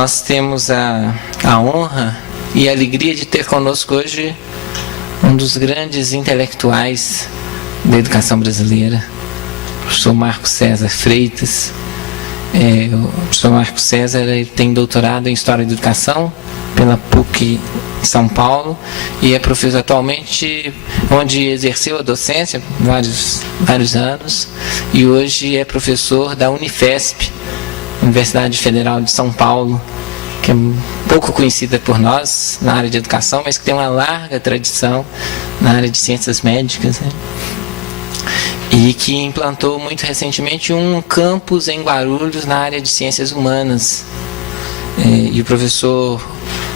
Nós temos a honra e a alegria de ter conosco hoje um dos grandes intelectuais da educação brasileira, o professor Marco César Freitas. O professor Marco César tem doutorado em História da Educação pela PUC São Paulo e é professor atualmente, onde exerceu a docência vários anos, e hoje é professor da Unifesp, Universidade Federal de São Paulo, que é pouco conhecida por nós na área de educação, mas que tem uma larga tradição na área de ciências médicas, né? E que implantou muito recentemente um campus em Guarulhos na área de ciências humanas. E o professor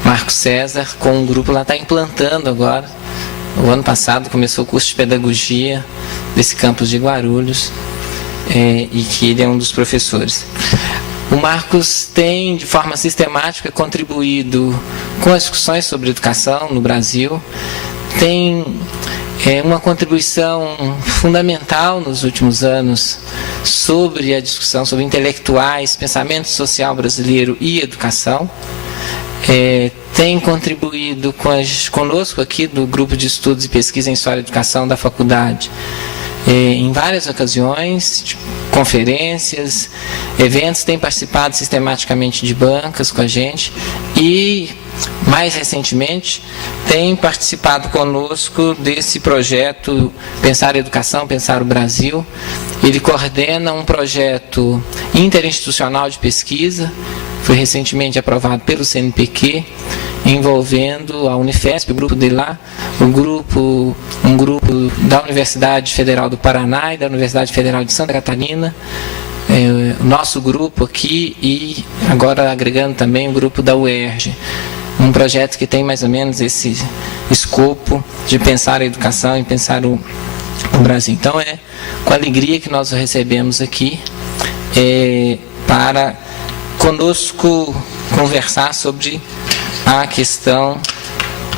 Marco César, com um grupo lá, está implantando agora. O ano passado começou o curso de pedagogia desse campus de Guarulhos, e que ele é um dos professores. O Marcos tem, de forma sistemática, contribuído com as discussões sobre educação no Brasil. Tem uma contribuição fundamental nos últimos anos sobre a discussão sobre intelectuais, pensamento social brasileiro e educação. Tem contribuído conosco aqui do Grupo de Estudos e Pesquisa em História e Educação da faculdade em várias ocasiões, conferências, eventos, tem participado sistematicamente de bancas com a gente e, mais recentemente, tem participado conosco desse projeto Pensar a Educação, Pensar o Brasil. Ele coordena um projeto interinstitucional de pesquisa, foi recentemente aprovado pelo CNPq, envolvendo a Unifesp, o grupo dele lá, um grupo da Universidade Federal do Paraná e da Universidade Federal de Santa Catarina, o nosso grupo aqui e agora agregando também o grupo da UERJ. Um projeto que tem mais ou menos esse escopo de pensar a educação e pensar o Brasil. Então é com alegria que nós o recebemos aqui para conosco conversar sobre a questão,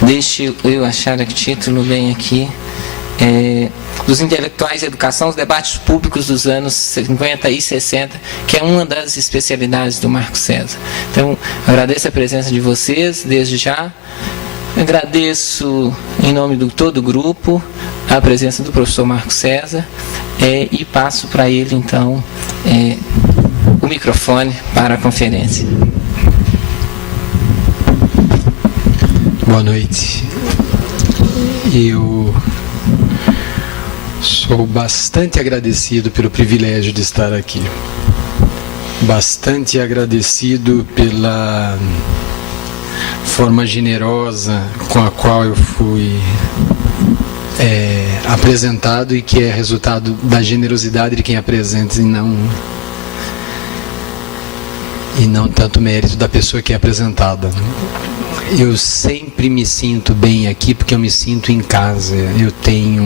deixe eu achar o título bem aqui, dos intelectuais da educação, os debates públicos dos anos 50 e 60, que é uma das especialidades do Marco César. Então, agradeço a presença de vocês, desde já. Agradeço, em nome de todo o grupo, a presença do professor Marco César, e passo para ele, então, o microfone para a conferência. Boa noite. Eu sou bastante agradecido pelo privilégio de estar aqui. Bastante agradecido pela forma generosa com a qual eu fui apresentado e que é resultado da generosidade de quem apresenta e não tanto mérito da pessoa que é apresentada. Eu sempre me sinto bem aqui porque eu me sinto em casa. Eu tenho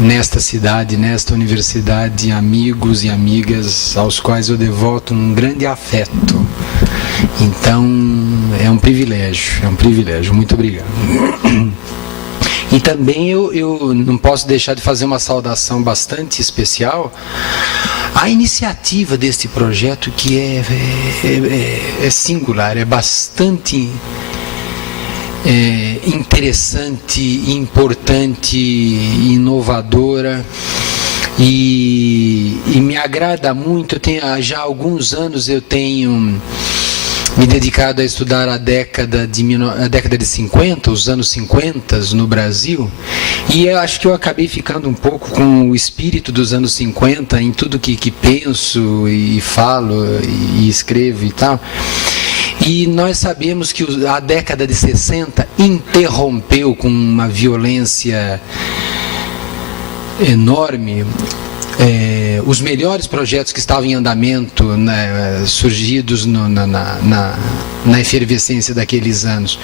nesta cidade, nesta universidade, amigos e amigas aos quais eu devoto um grande afeto. Então é um privilégio. Muito obrigado. E também eu não posso deixar de fazer uma saudação bastante especial à iniciativa deste projeto, que é singular, é bastante interessante, importante, inovadora e me agrada muito. Já há alguns anos eu tenho me dedicado a estudar a década de 50, os anos 50 no Brasil, e eu acho que eu acabei ficando um pouco com o espírito dos anos 50 em tudo que penso e falo e escrevo e tal. E nós sabemos que a década de 60 interrompeu com uma violência enorme os melhores projetos que estavam em andamento, né, surgidos na efervescência daqueles anos.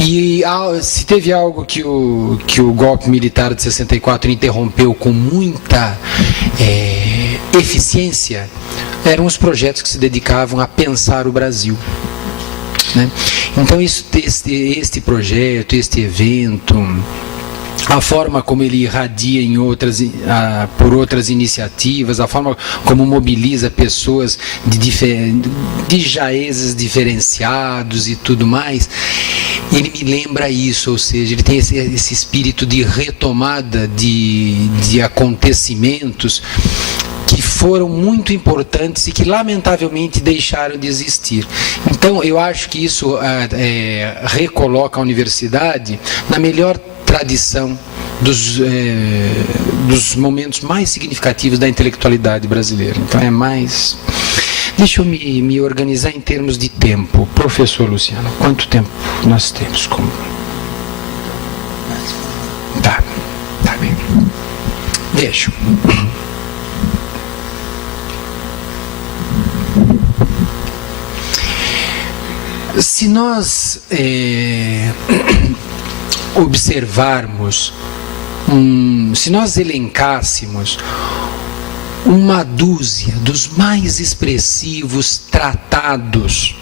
E se teve algo que o golpe militar de 64 interrompeu com muita eficiência, eram os projetos que se dedicavam a pensar o Brasil, né? Então este projeto, este evento, a forma como ele irradia por outras iniciativas, a forma como mobiliza pessoas de jaezes diferenciados e tudo mais, ele me lembra isso, ou seja, ele tem esse espírito de retomada de acontecimentos que foram muito importantes e que lamentavelmente deixaram de existir. Então eu acho que isso recoloca a universidade na melhor tradição dos momentos mais significativos da intelectualidade brasileira. Então é mais... Deixa eu me organizar em termos de tempo. Professor Luciano, quanto tempo nós temos? Tá bem. Deixa. Se nós observarmos, se nós elencássemos uma dúzia dos mais expressivos tratados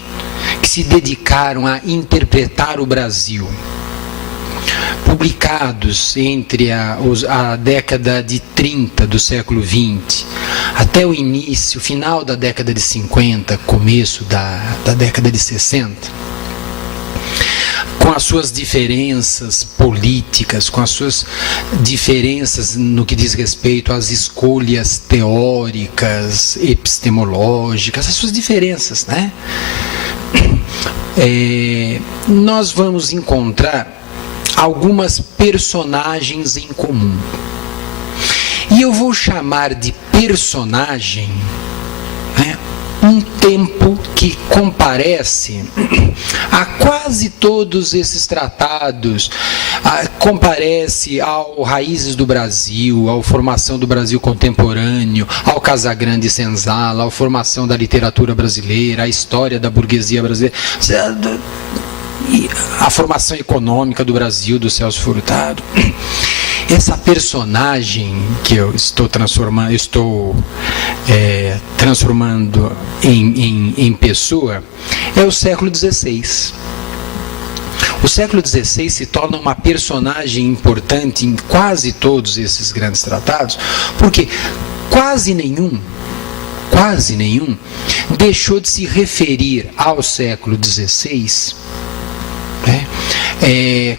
que se dedicaram a interpretar o Brasil, publicados entre a década de 30 do século XX até o final da década de 50, começo da década de 60, com as suas diferenças políticas, com as suas diferenças no que diz respeito às escolhas teóricas, epistemológicas, as suas diferenças, né? Nós vamos encontrar algumas personagens em comum. E eu vou chamar de personagem, né, um tempo que comparece a quase todos esses tratados, comparece ao Raízes do Brasil, à formação do Brasil contemporâneo, ao Casagrande Senzala, à formação da literatura brasileira, à história da burguesia brasileira, a formação econômica do Brasil, do Celso Furtado. Essa personagem que eu estou transformando em pessoa é o século XVI. O século XVI se torna uma personagem importante em quase todos esses grandes tratados, porque quase nenhum deixou de se referir ao século XVI,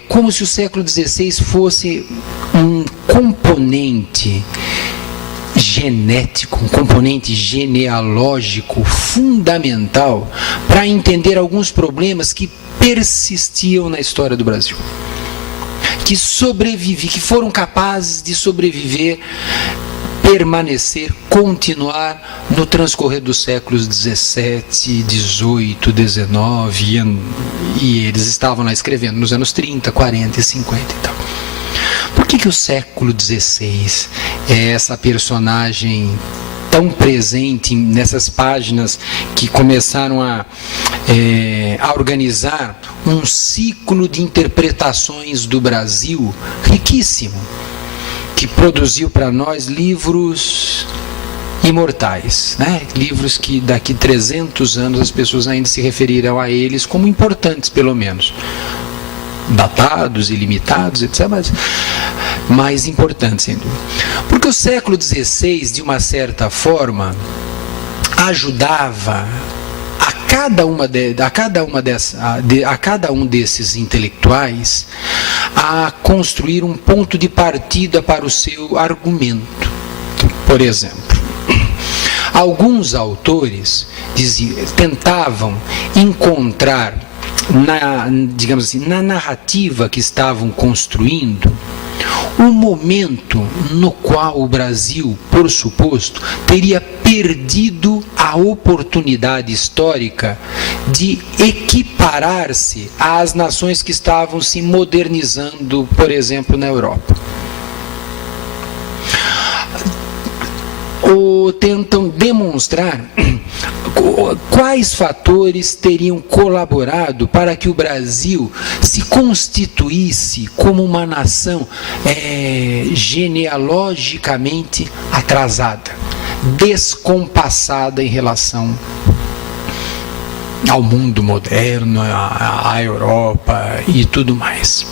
como se o século XVI fosse um componente genético, um componente genealógico fundamental para entender alguns problemas que persistiam na história do Brasil, que foram capazes de sobreviver, permanecer, continuar no transcorrer dos séculos XVII, XVIII, XIX, e eles estavam lá escrevendo nos anos 30, 40 e 50 e tal. Por que o século XVI é essa personagem tão presente nessas páginas que começaram a organizar um ciclo de interpretações do Brasil riquíssimo, que produziu para nós livros imortais, né? Livros que daqui 300 anos as pessoas ainda se referirão a eles como importantes, pelo menos datados, ilimitados, etc., mas importantes, sem dúvida. Porque o século XVI, de uma certa forma, ajudava a cada um desses intelectuais a construir um ponto de partida para o seu argumento. Por exemplo, alguns autores tentavam encontrar na narrativa que estavam construindo um momento no qual o Brasil, por suposto, teria perdido a oportunidade histórica de equiparar-se às nações que estavam se modernizando, por exemplo, na Europa. Ou tentam demonstrar quais fatores teriam colaborado para que o Brasil se constituísse como uma nação genealogicamente atrasada, descompassada em relação ao mundo moderno, à Europa e tudo mais.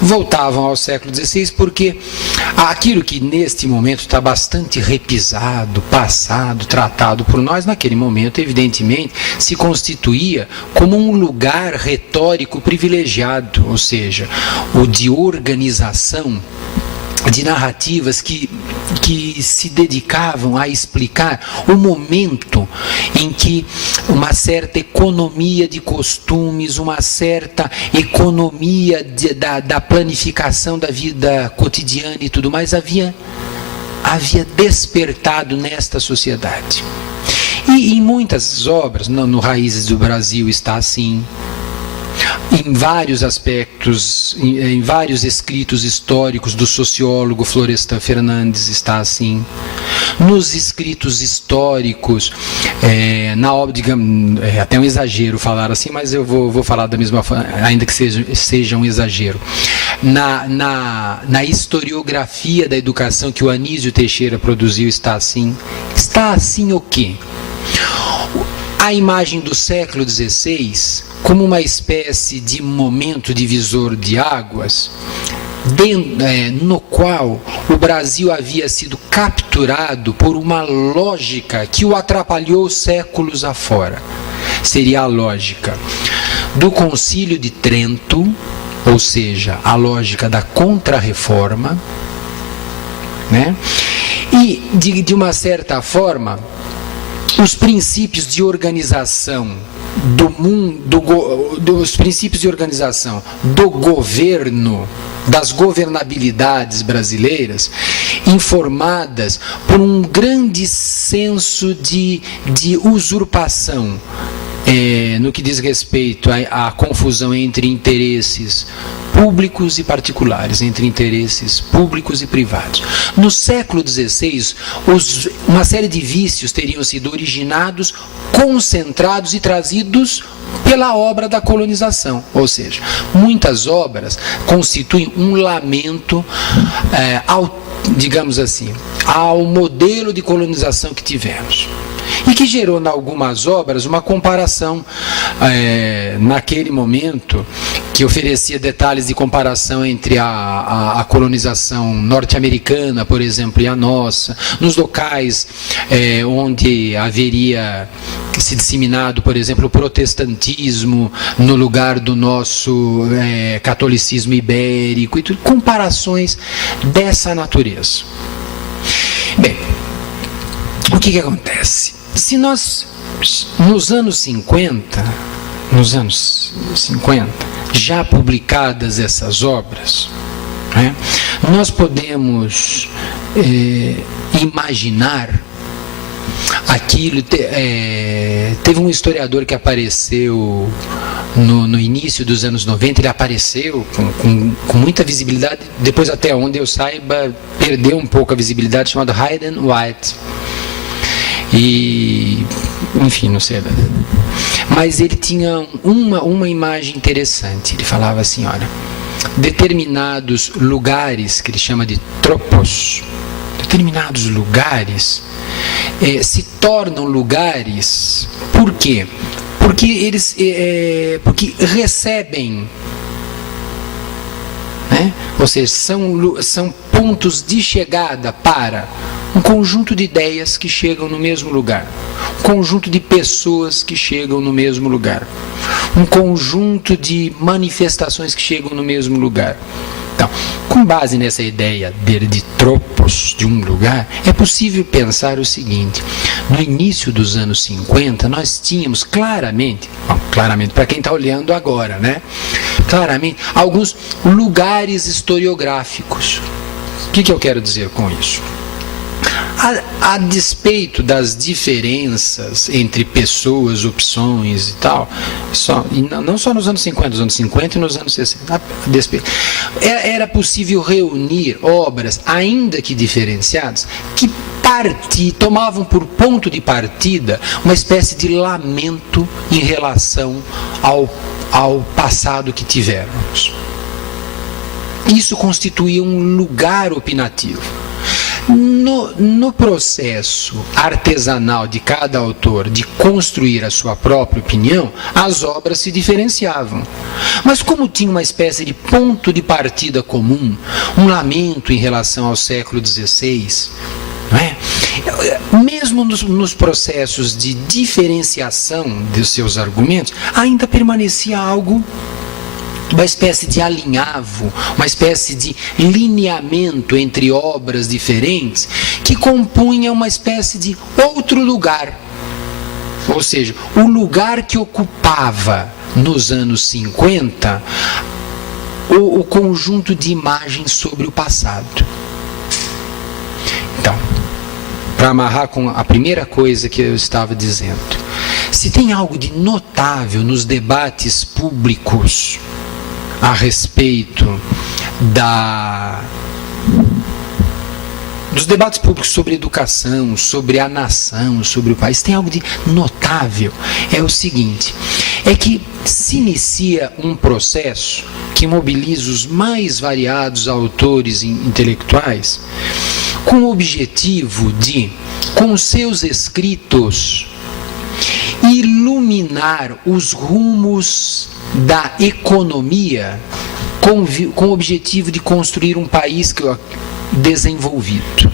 voltavam ao século XVI, porque aquilo que neste momento está bastante repisado, passado, tratado por nós, naquele momento, evidentemente, se constituía como um lugar retórico privilegiado, ou seja, o de organização de narrativas que se dedicavam a explicar o momento em que uma certa economia de costumes, uma certa economia da planificação da vida cotidiana e tudo mais havia despertado nesta sociedade. E em muitas obras, no Raízes do Brasil está assim, em vários aspectos, em vários escritos históricos do sociólogo Florestan Fernandes está assim, nos escritos históricos, na obra, digamos, até um exagero falar assim, mas eu vou falar da mesma forma, ainda que seja um exagero, na historiografia da educação que o Anísio Teixeira produziu está assim o quê? A imagem do século XVI como uma espécie de momento divisor de águas, no qual o Brasil havia sido capturado por uma lógica que o atrapalhou séculos afora. Seria a lógica do Concílio de Trento, ou seja, a lógica da Contra-Reforma, né? E, de uma certa forma, os princípios de organização do mundo, os princípios de organização do governo, das governabilidades brasileiras, informadas por um grande senso de usurpação, no que diz respeito à confusão entre interesses públicos e particulares, entre interesses públicos e privados. No século XVI, uma série de vícios teriam sido originados, concentrados e trazidos pela obra da colonização. Ou seja, muitas obras constituem um lamento digamos assim, ao modelo de colonização que tivemos. E que gerou em algumas obras uma comparação, naquele momento, que oferecia detalhes de comparação entre a colonização norte-americana, por exemplo, e a nossa, nos locais onde haveria se disseminado, por exemplo, o protestantismo no lugar do nosso catolicismo ibérico, e tudo, comparações dessa natureza. Bem, o que acontece? Se nós, nos anos 50, já publicadas essas obras, né, nós podemos imaginar aquilo. Teve um historiador que apareceu no início dos anos 90, ele apareceu com muita visibilidade, depois, até onde eu saiba, perdeu um pouco a visibilidade, chamado Hayden White. E, enfim, não sei. Mas ele tinha uma imagem interessante. Ele falava assim, olha, determinados lugares, que ele chama de tropos, determinados lugares se tornam lugares, por quê? Porque eles porque recebem, né? Ou seja, são pontos de chegada para um conjunto de ideias que chegam no mesmo lugar, um conjunto de pessoas que chegam no mesmo lugar, um conjunto de manifestações que chegam no mesmo lugar. Então, com base nessa ideia de tropos de um lugar, é possível pensar o seguinte: no início dos anos 50, nós tínhamos claramente para quem está olhando agora, né? Claramente, alguns lugares historiográficos. O que eu quero dizer com isso? A despeito das diferenças entre pessoas, opções e tal, não só nos anos 50, nos anos 50 e nos anos 60, era possível reunir obras, ainda que diferenciadas, que tomavam por ponto de partida uma espécie de lamento em relação ao passado que tivemos. Isso constituía um lugar opinativo. No processo artesanal de cada autor de construir a sua própria opinião, as obras se diferenciavam. Mas como tinha uma espécie de ponto de partida comum, um lamento em relação ao século XVI, não é? Mesmo nos processos de diferenciação dos seus argumentos, ainda permanecia algo, uma espécie de alinhavo, uma espécie de lineamento entre obras diferentes que compunha uma espécie de outro lugar. Ou seja, o lugar que ocupava nos anos 50 o conjunto de imagens sobre o passado. Então, para amarrar com a primeira coisa que eu estava dizendo, se tem algo de notável nos debates públicos a respeito dos debates públicos sobre educação, sobre a nação, sobre o país, tem algo de notável, é o seguinte, é que se inicia um processo que mobiliza os mais variados autores intelectuais com o objetivo de, com seus escritos, iluminar os rumos da economia com o objetivo de construir um país desenvolvido.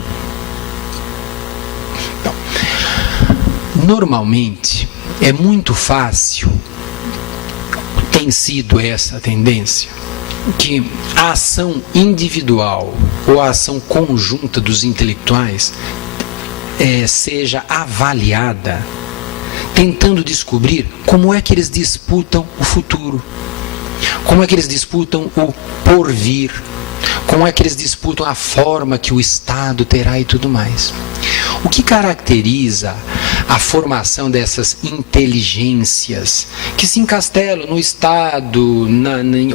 Então, normalmente é muito fácil, tem sido essa a tendência, que a ação individual ou a ação conjunta dos intelectuais seja avaliada tentando descobrir como é que eles disputam o futuro, como é que eles disputam o porvir, como é que eles disputam a forma que o Estado terá e tudo mais. O que caracteriza a formação dessas inteligências que se encastelam no Estado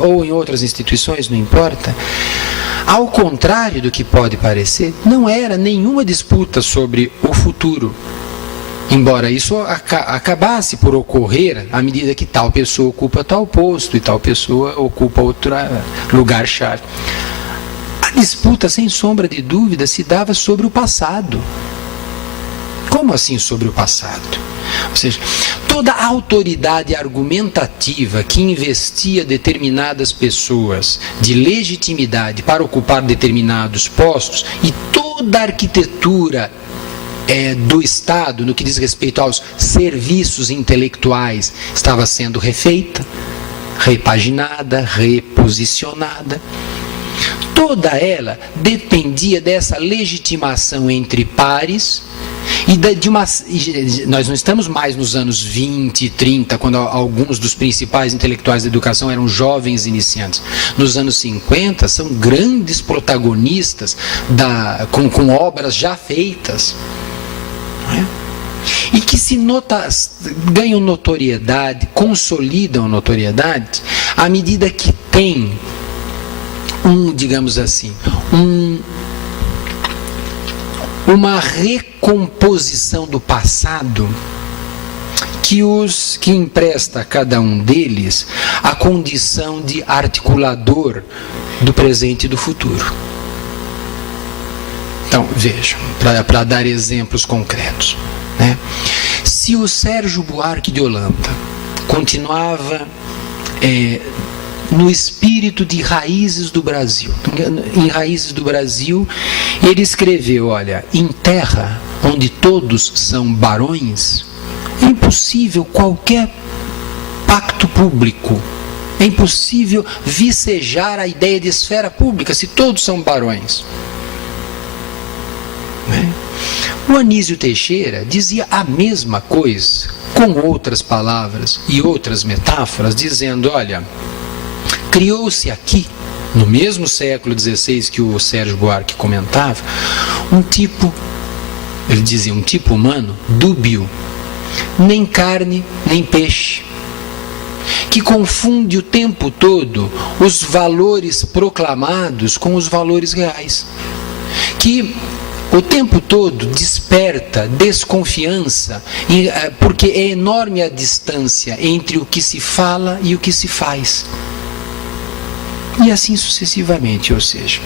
ou em outras instituições, não importa, ao contrário do que pode parecer, não era nenhuma disputa sobre o futuro. Embora isso acabasse por ocorrer à medida que tal pessoa ocupa tal posto e tal pessoa ocupa outro lugar-chave. A disputa, sem sombra de dúvida, se dava sobre o passado. Como assim sobre o passado? Ou seja, toda a autoridade argumentativa que investia determinadas pessoas de legitimidade para ocupar determinados postos e toda a arquitetura do Estado, no que diz respeito aos serviços intelectuais, estava sendo refeita, repaginada, reposicionada. Toda ela dependia dessa legitimação entre pares nós não estamos mais nos anos 20 e 30, quando alguns dos principais intelectuais da educação eram jovens iniciantes. Nos anos 50, são grandes protagonistas com obras já feitas. E que ganham notoriedade, consolidam a notoriedade à medida que tem digamos assim, uma recomposição do passado que empresta a cada um deles a condição de articulador do presente e do futuro. Então, vejam, para dar exemplos concretos, né? Se o Sérgio Buarque de Holanda continuava no espírito de Raízes do Brasil, em Raízes do Brasil, ele escreveu, olha, em terra onde todos são barões, é impossível qualquer pacto público, é impossível vicejar a ideia de esfera pública se todos são barões. O Anísio Teixeira dizia a mesma coisa, com outras palavras e outras metáforas, dizendo, olha, criou-se aqui, no mesmo século XVI que o Sérgio Buarque comentava, ele dizia, um tipo humano dúbio, nem carne nem peixe, que confunde o tempo todo os valores proclamados com os valores reais, que o tempo todo desperta desconfiança, porque é enorme a distância entre o que se fala e o que se faz. E assim sucessivamente, ou seja,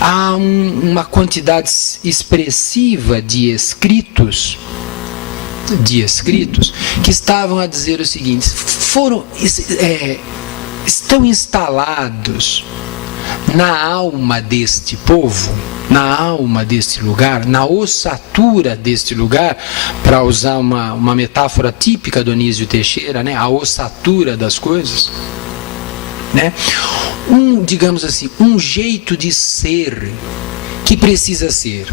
há uma quantidade expressiva de escritos que estavam a dizer o seguinte: estão instalados na alma deste povo, na alma deste lugar, na ossatura deste lugar, para usar uma metáfora típica do Anísio Teixeira, né? A ossatura das coisas, né? Digamos assim, um jeito de ser que precisa ser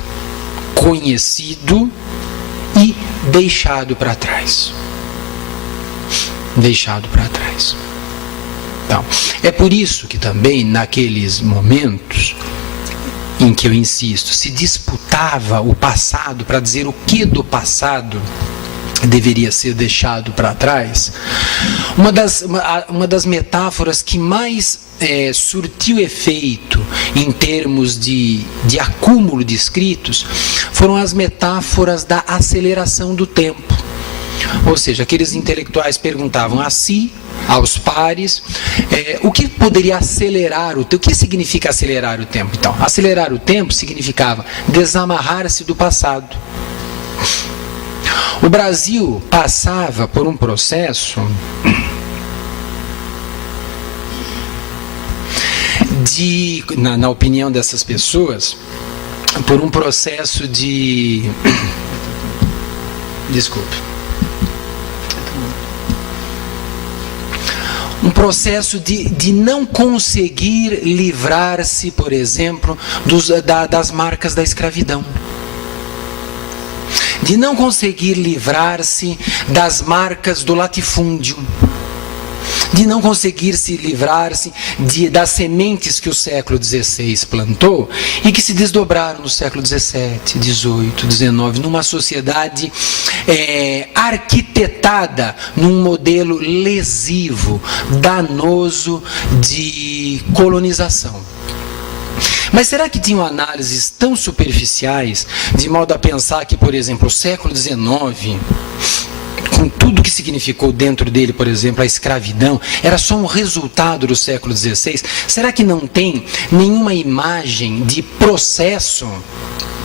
conhecido e deixado para trás. Deixado para trás. Então, é por isso que também naqueles momentos em que eu insisto, se disputava o passado para dizer o que do passado deveria ser deixado para trás. Uma das metáforas que mais surtiu efeito em termos de acúmulo de escritos foram as metáforas da aceleração do tempo. Ou seja, aqueles intelectuais perguntavam a si, aos pares, o que poderia acelerar o tempo? O que significa acelerar o tempo? Então, acelerar o tempo significava desamarrar-se do passado. O Brasil passava por um processo na opinião dessas pessoas, por um processo de... Desculpe. Um processo de não conseguir livrar-se, por exemplo, das marcas da escravidão. De não conseguir livrar-se das marcas do latifúndio. De não conseguir se livrar-se das sementes que o século XVI plantou e que se desdobraram no século XVII, XVIII, XIX, numa sociedade arquitetada num modelo lesivo, danoso de colonização. Mas será que tinham análises tão superficiais, de modo a pensar que, por exemplo, o século XIX... com tudo que significou dentro dele, por exemplo, a escravidão, era só um resultado do século XVI? Será que não tem nenhuma imagem de processo,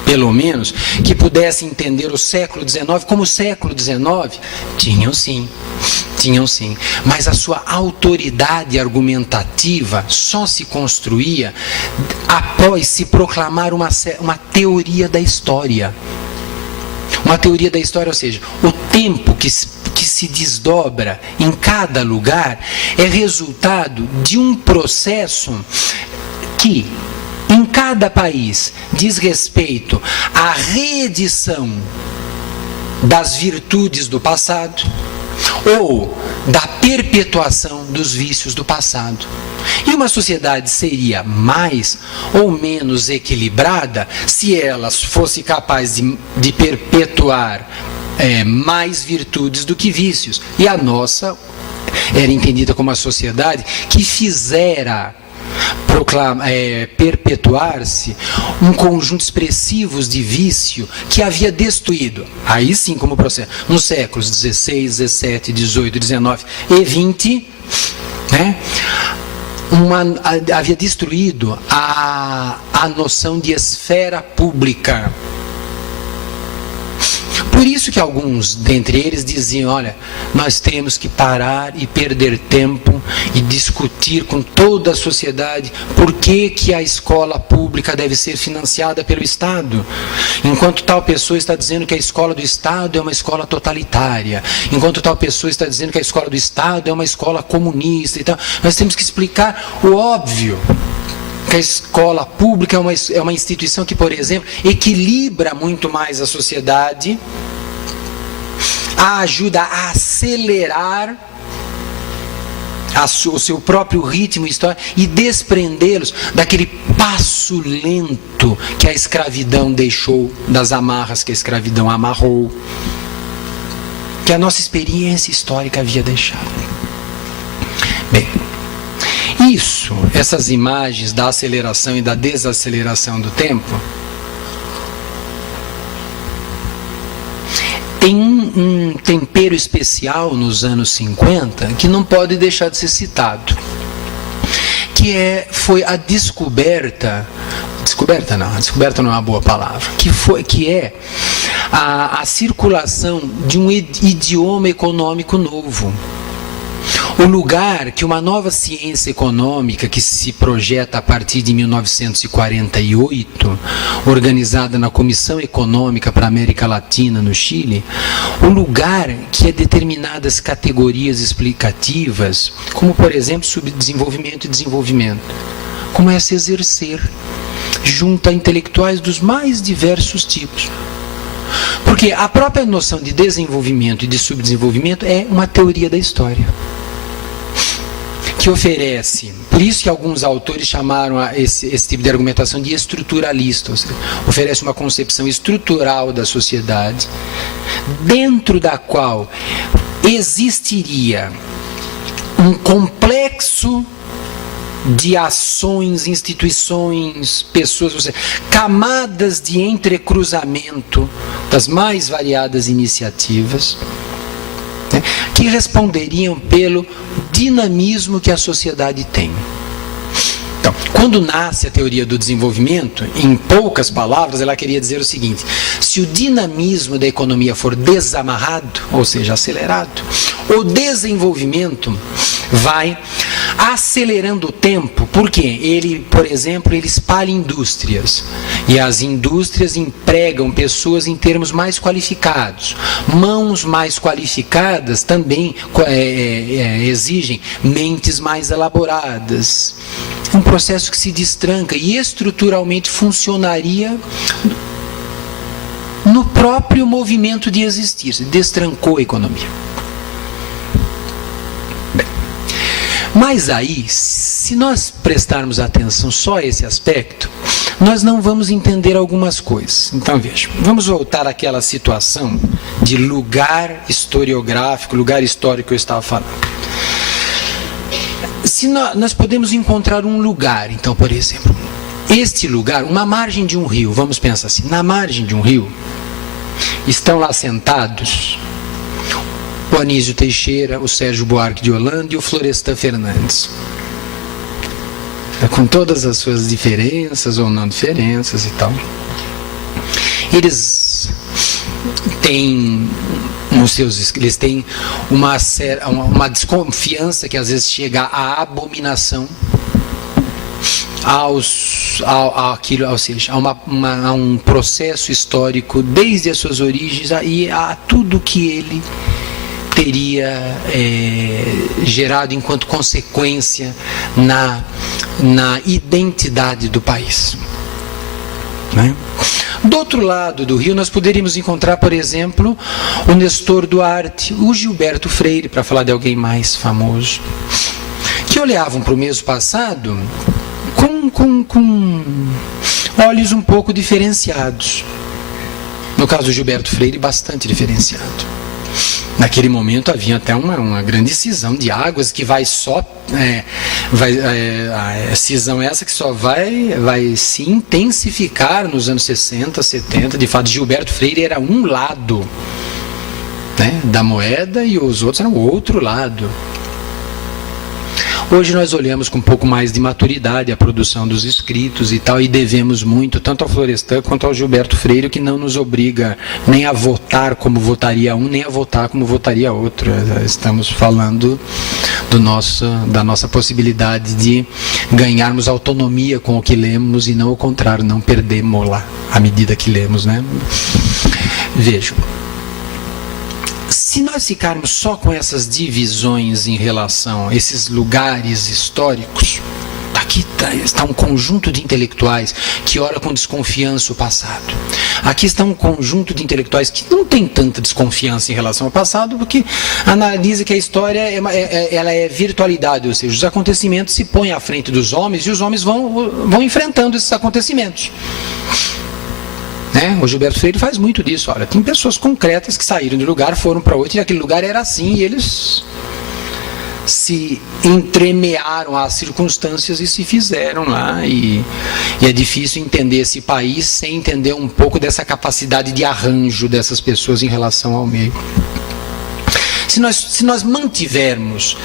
pelo menos, que pudesse entender o século XIX como o século XIX? Tinham sim, mas a sua autoridade argumentativa só se construía após se proclamar uma teoria da história. Uma teoria da história, ou seja, o tempo que se desdobra em cada lugar é resultado de um processo que, em cada país, diz respeito à reedição das virtudes do passado ou da perpetuação dos vícios do passado. E uma sociedade seria mais ou menos equilibrada se ela fosse capaz de perpetuar mais virtudes do que vícios. E a nossa era entendida como uma sociedade que fizera perpetuar-se um conjunto expressivo de vício que havia destruído, aí sim como processo, nos séculos XVI, XVII, XVIII, XIX e XX, né? Havia destruído a noção de esfera pública. Por isso que alguns dentre eles diziam: olha, nós temos que parar e perder tempo e discutir com toda a sociedade por que a escola pública deve ser financiada pelo Estado, enquanto tal pessoa está dizendo que a escola do Estado é uma escola totalitária, enquanto tal pessoa está dizendo que a escola do Estado é uma escola comunista. Então, nós temos que explicar o óbvio, que a escola pública é uma instituição que, por exemplo, equilibra muito mais a sociedade, a ajuda a acelerar o seu próprio ritmo histórico e desprendê-los daquele passo lento que a escravidão deixou, das amarras que a escravidão amarrou, que a nossa experiência histórica havia deixado. Bem, essas imagens da aceleração e da desaceleração do tempo, tem um tempero especial nos anos 50 que não pode deixar de ser citado, foi a descoberta não é uma boa palavra, que é a circulação de um idioma econômico novo. O lugar que uma nova ciência econômica que se projeta a partir de 1948, organizada na Comissão Econômica para a América Latina, no Chile, o lugar que é determinadas categorias explicativas, como por exemplo subdesenvolvimento e desenvolvimento, começa a exercer junto a intelectuais dos mais diversos tipos. Porque a própria noção de desenvolvimento e de subdesenvolvimento é uma teoria da história, que oferece, por isso que alguns autores chamaram esse tipo de argumentação de estruturalista, ou seja, oferece uma concepção estrutural da sociedade, dentro da qual existiria um complexo de ações, instituições, pessoas, ou seja, camadas de entrecruzamento das mais variadas iniciativas, né, que responderiam pelo dinamismo que a sociedade tem. Então, quando nasce a teoria do desenvolvimento, em poucas palavras, ela queria dizer o seguinte: se o dinamismo da economia for desamarrado, ou seja, acelerado, o desenvolvimento vai acelerando o tempo, porque ele, por exemplo, ele espalha indústrias, e as indústrias empregam pessoas em termos mais qualificados. Mãos mais qualificadas também exigem mentes mais elaboradas. Um processo que se destranca e estruturalmente funcionaria no próprio movimento de existir. Se destrancou a economia. Bem, mas aí, se nós prestarmos atenção só a esse aspecto, nós não vamos entender algumas coisas. Então veja, vamos voltar àquela situação de lugar historiográfico, lugar histórico que eu estava falando. Se nós podemos encontrar um lugar, então, por exemplo, este lugar, uma margem de um rio, vamos pensar assim, na margem de um rio, estão lá sentados o Anísio Teixeira, o Sérgio Buarque de Holanda e o Florestan Fernandes. Com todas as suas diferenças ou não diferenças e tal. Eles têm eles têm uma desconfiança que às vezes chega à abominação, ou seja, a um processo histórico desde as suas origens e a tudo que ele teria gerado enquanto consequência na identidade do país, né? Do outro lado do rio, nós poderíamos encontrar, por exemplo, o Nestor Duarte, o Gilberto Freire, para falar de alguém mais famoso, que olhavam para o mesmo passado com olhos um pouco diferenciados. No caso do Gilberto Freire, bastante diferenciado. Naquele momento havia até uma grande cisão de águas que vai só... a cisão essa que só vai se intensificar nos anos 60, 70. De fato, Gilberto Freire era um lado, né, da moeda e os outros eram o outro lado. Hoje nós olhamos com um pouco mais de maturidade a produção dos escritos e tal, e devemos muito tanto ao Florestan quanto ao Gilberto Freire, que não nos obriga nem a votar como votaria um, nem a votar como votaria outro. Estamos falando da nossa possibilidade de ganharmos autonomia com o que lemos e não o contrário, não perdemos-la à medida que lemos, né? Vejam. Se nós ficarmos só com essas divisões em relação a esses lugares históricos, aqui está um conjunto de intelectuais que olha com desconfiança o passado. Aqui está um conjunto de intelectuais que não tem tanta desconfiança em relação ao passado, porque analisa que a história ela é virtualidade, ou seja, os acontecimentos se põem à frente dos homens e os homens vão enfrentando esses acontecimentos. Né? O Gilberto Freire faz muito disso. Olha, tem pessoas concretas que saíram de lugar, foram para outro, e aquele lugar era assim, e eles se entremearam às circunstâncias e se fizeram lá. E é difícil entender esse país sem entender um pouco dessa capacidade de arranjo dessas pessoas em relação ao meio. Se nós mantivermos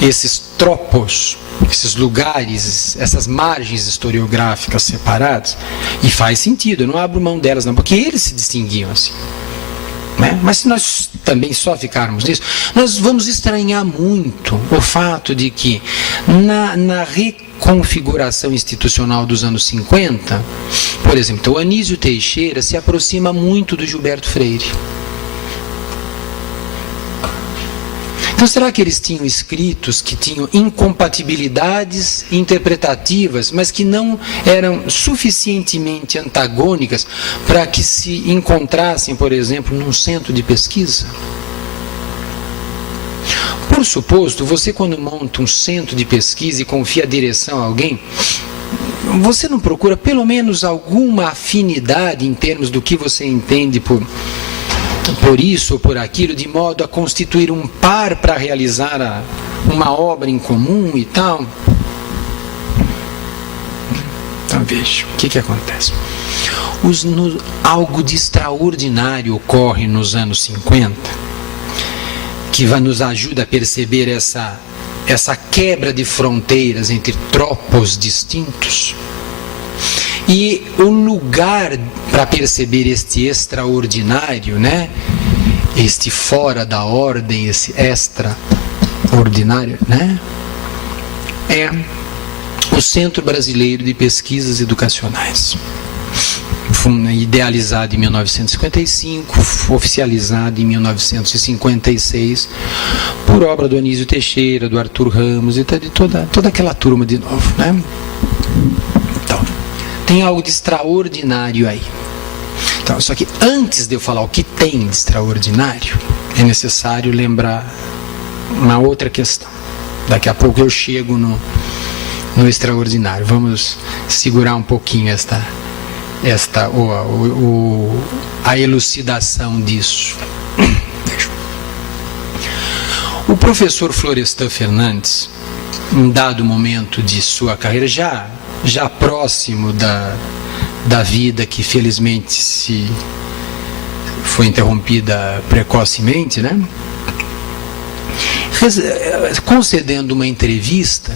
esses tropos, esses lugares, essas margens historiográficas separadas, e faz sentido, eu não abro mão delas não, porque eles se distinguiam assim. Né? Mas se nós também só ficarmos nisso, nós vamos estranhar muito o fato de que na reconfiguração institucional dos anos 50, por exemplo, o Anísio Teixeira se aproxima muito do Gilberto Freire. Então, será que eles tinham escritos que tinham incompatibilidades interpretativas, mas que não eram suficientemente antagônicas para que se encontrassem, por exemplo, num centro de pesquisa? Por suposto, você quando monta um centro de pesquisa e confia a direção a alguém, você não procura pelo menos alguma afinidade em termos do que você entende por isso ou por aquilo, de modo a constituir um par para realizar uma obra em comum e tal? Então veja, o que acontece? Algo de extraordinário ocorre nos anos 50, que nos ajuda a perceber essa quebra de fronteiras entre tropos distintos. E o lugar para perceber este extraordinário, né? Este fora da ordem, esse extraordinário, né? É o Centro Brasileiro de Pesquisas Educacionais. Idealizado em 1955, oficializado em 1956, por obra do Anísio Teixeira, do Arthur Ramos e de toda aquela turma de novo, né? Então, tem algo de extraordinário aí. Então, só que antes de eu falar o que tem de extraordinário, é necessário lembrar uma outra questão. Daqui a pouco eu chego no extraordinário. Vamos segurar um pouquinho a elucidação disso. O professor Florestan Fernandes, em dado momento de sua carreira, já próximo da vida que felizmente foi interrompida precocemente, né? Concedendo uma entrevista,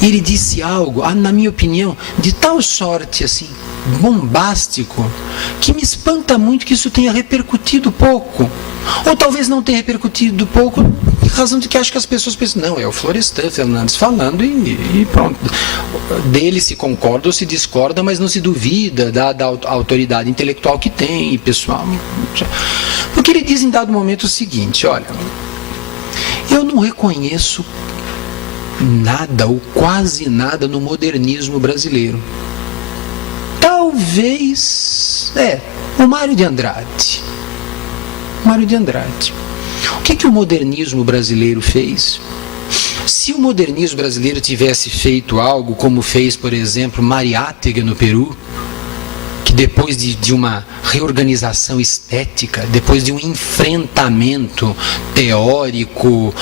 ele disse algo, na minha opinião, de tal sorte assim, bombástico, que me espanta muito que isso tenha repercutido pouco. Ou talvez não tenha repercutido pouco, em razão de que acho que as pessoas pensam, não, é o Florestan Fernandes falando e pronto. Dele se concorda ou se discorda, mas não se duvida da autoridade intelectual que tem, e pessoal. Porque ele diz em dado momento o seguinte, olha, eu não reconheço nada ou quase nada no modernismo brasileiro. Talvez, o Mário de Andrade. O que o modernismo brasileiro fez? Se o modernismo brasileiro tivesse feito algo como fez, por exemplo, Mariátegui no Peru, que depois de uma reorganização estética, depois de um enfrentamento teórico,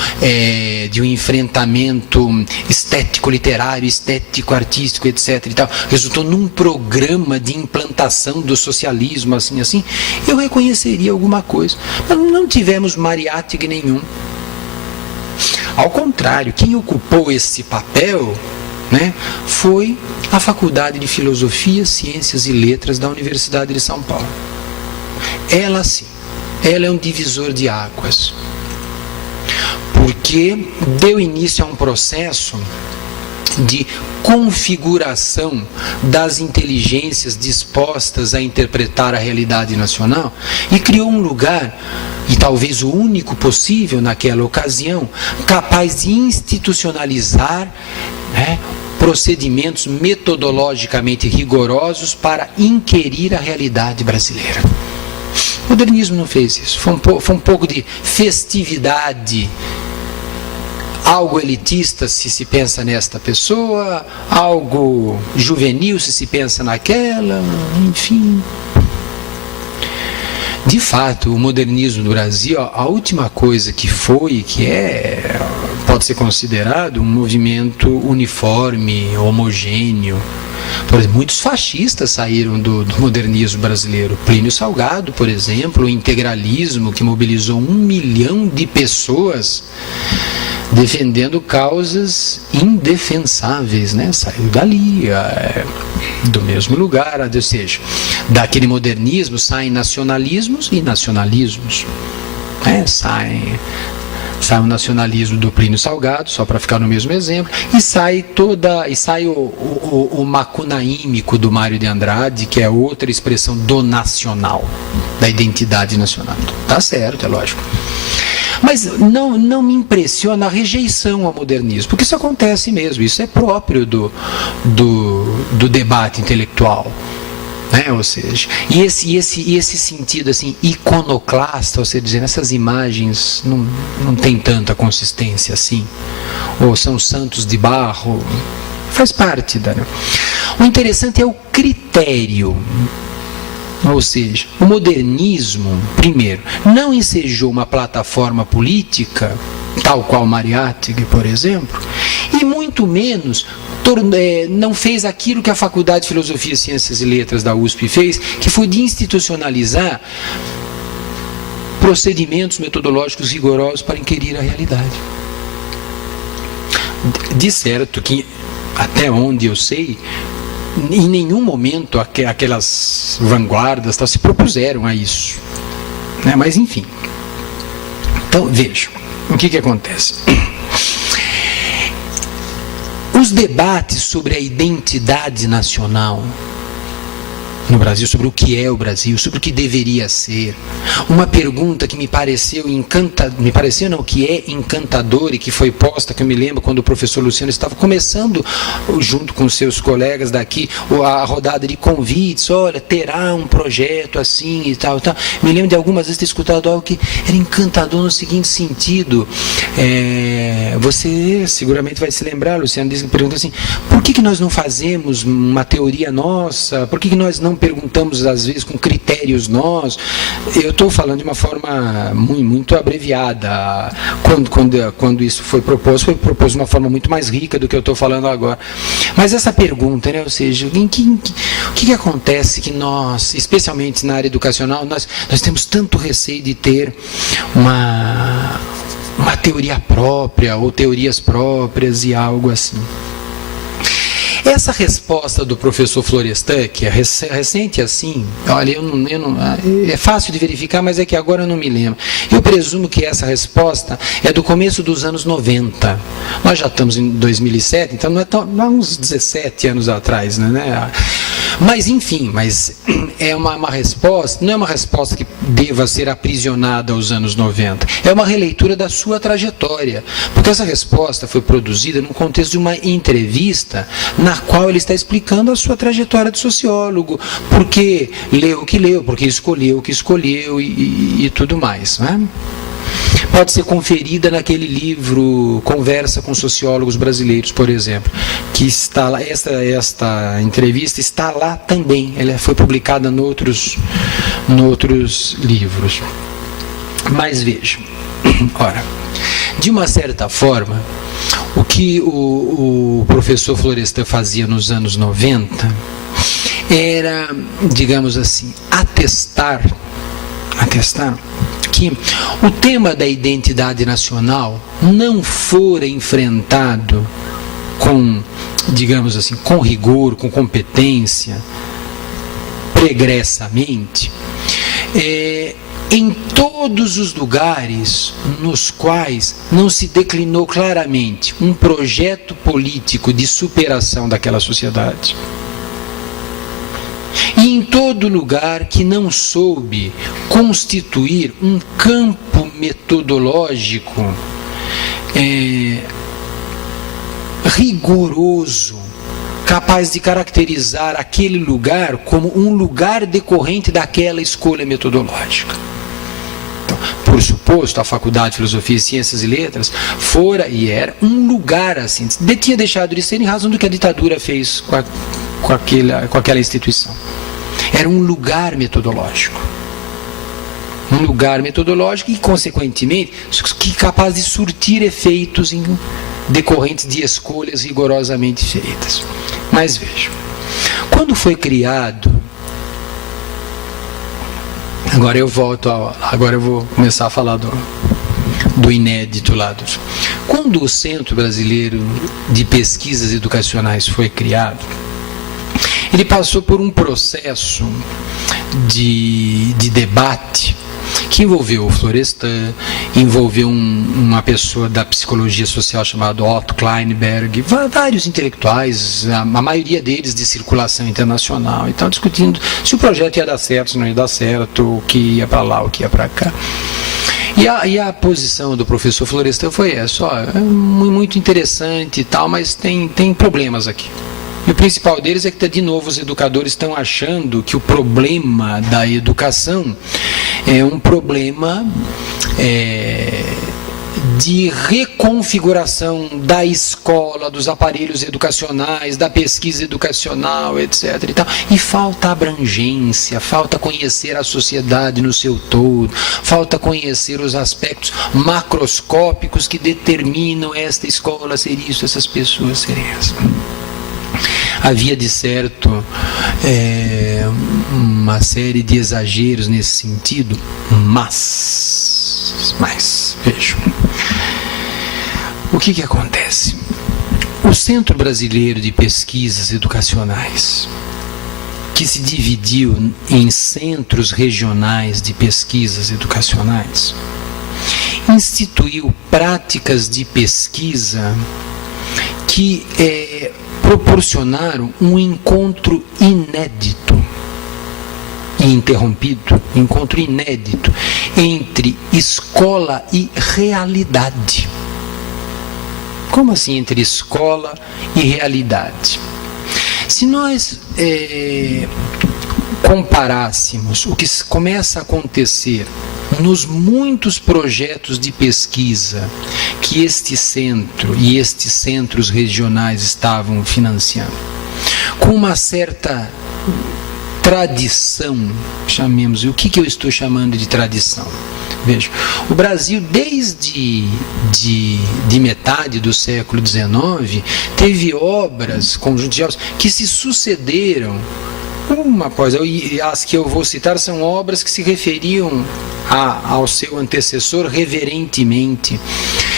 de um enfrentamento estético-literário, estético-artístico, etc. e tal, resultou num programa de implantação do socialismo, assim, eu reconheceria alguma coisa. Mas não tivemos Mariátegui nenhum. Ao contrário, quem ocupou esse papel, né, foi a Faculdade de Filosofia, Ciências e Letras da Universidade de São Paulo. Ela sim, ela é um divisor de águas, porque deu início a um processo de configuração das inteligências dispostas a interpretar a realidade nacional e criou um lugar, e talvez o único possível naquela ocasião, capaz de institucionalizar, né, procedimentos metodologicamente rigorosos para inquirir a realidade brasileira. O modernismo não fez isso. Foi um pouco de festividade, algo elitista se pensa nesta pessoa, algo juvenil se pensa naquela, enfim. De fato, o modernismo no Brasil, a última coisa que pode ser considerado um movimento uniforme, homogêneo, Por exemplo, muitos fascistas saíram do modernismo brasileiro. Plínio Salgado, por exemplo, o integralismo que mobilizou 1 milhão de pessoas defendendo causas indefensáveis, né? Saiu dali, do mesmo lugar, ou seja, daquele modernismo saem nacionalismos e nacionalismos, né? Sai o nacionalismo do Plínio Salgado, só para ficar no mesmo exemplo, e sai o macunaímico do Mário de Andrade, que é outra expressão do nacional, da identidade nacional. Tá certo, é lógico. Mas não me impressiona a rejeição ao modernismo, porque isso acontece mesmo, isso é próprio do debate intelectual, né? Ou seja, e esse sentido assim, iconoclasta, ou seja, essas imagens não tem tanta consistência assim, ou são santos de barro, faz parte da... O interessante é o critério. Ou seja, o modernismo, primeiro, não ensejou uma plataforma política, tal qual Mariátegui, por exemplo, e muito menos não fez aquilo que a Faculdade de Filosofia, Ciências e Letras da USP fez, que foi de institucionalizar procedimentos metodológicos rigorosos para inquirir a realidade. De certo que, até onde eu sei, em nenhum momento aquelas vanguardas se propuseram a isso, né? Mas enfim, então vejam o que acontece. Os debates sobre a identidade nacional no Brasil, sobre o que é o Brasil, sobre o que deveria ser. Uma pergunta que me pareceu que é encantadora e que foi posta, que eu me lembro quando o professor Luciano estava começando, junto com seus colegas daqui, a rodada de convites, olha, terá um projeto assim e tal, tal. Me lembro de algumas vezes ter escutado algo que era encantador no seguinte sentido, você seguramente vai se lembrar, Luciano, pergunta assim, por que nós não fazemos uma teoria nossa, por que nós não perguntamos às vezes com critérios nós? Eu estou falando de uma forma muito abreviada. Quando isso foi proposto de uma forma muito mais rica do que eu estou falando agora. Mas essa pergunta, né, ou seja, o que acontece que nós, especialmente na área educacional, nós temos tanto receio de ter uma teoria própria ou teorias próprias e algo assim. Essa resposta do professor Florestan, que é recente assim, olha, é fácil de verificar, mas é que agora eu não me lembro. Eu presumo que essa resposta é do começo dos anos 90. Nós já estamos em 2007, então não é uns 17 anos atrás, né? Mas enfim, é uma resposta, não é uma resposta que deva ser aprisionada aos anos 90. É uma releitura da sua trajetória, porque essa resposta foi produzida no contexto de uma entrevista na qual ele está explicando a sua trajetória de sociólogo, porque leu o que leu, porque escolheu o que escolheu e tudo mais, né? Pode ser conferida naquele livro Conversa com Sociólogos Brasileiros, por exemplo, que está lá, esta entrevista está lá também, ela foi publicada em outros livros. Mas vejam, ora, de uma certa forma, o que o professor Florestan fazia nos anos 90 era, digamos assim, atestar que o tema da identidade nacional não fora enfrentado com, digamos assim, com rigor, com competência, pregressamente, em todos os lugares nos quais não se declinou claramente um projeto político de superação daquela sociedade. E em todo lugar que não soube constituir um campo metodológico rigoroso, capaz de caracterizar aquele lugar como um lugar decorrente daquela escolha metodológica. Então, por suposto, a Faculdade de Filosofia, Ciências e Letras fora e era um lugar assim, tinha deixado de ser em razão do que a ditadura fez com aquela instituição. Era um lugar metodológico. Um lugar metodológico e, consequentemente, capaz de surtir efeitos decorrentes de escolhas rigorosamente feitas. Mas vejam, Quando foi criado, agora eu vou começar a falar do inédito lá. Quando o Centro Brasileiro de Pesquisas Educacionais foi criado, ele passou por um processo de debate que envolveu o Florestan, envolveu uma pessoa da psicologia social chamada Otto Kleinberg, vários intelectuais, a maioria deles de circulação internacional, e tal, discutindo se o projeto ia dar certo, se não ia dar certo, o que ia para lá, o que ia para cá. E a posição do professor Florestan foi essa: é muito interessante e tal, mas tem problemas aqui. E o principal deles é que, de novo, os educadores estão achando que o problema da educação é um problema de reconfiguração da escola, dos aparelhos educacionais, da pesquisa educacional, etc. E falta abrangência, falta conhecer a sociedade no seu todo, falta conhecer os aspectos macroscópicos que determinam esta escola ser isso, essas pessoas serem essas. Havia, de certo, uma série de exageros nesse sentido, mas vejam, o que acontece? O Centro Brasileiro de Pesquisas Educacionais, que se dividiu em centros regionais de pesquisas educacionais, instituiu práticas de pesquisa que proporcionaram um encontro inédito e interrompido, encontro inédito entre escola e realidade. Como assim entre escola e realidade? Se nós comparássemos o que começa a acontecer nos muitos projetos de pesquisa que este centro e estes centros regionais estavam financiando, com uma certa tradição, chamemos, e o que eu estou chamando de tradição? Veja, o Brasil, desde de metade do século XIX, teve obras, conjuntos de obras, que se sucederam uma após outra, e as que eu vou citar são obras que se referiam ao seu antecessor reverentemente,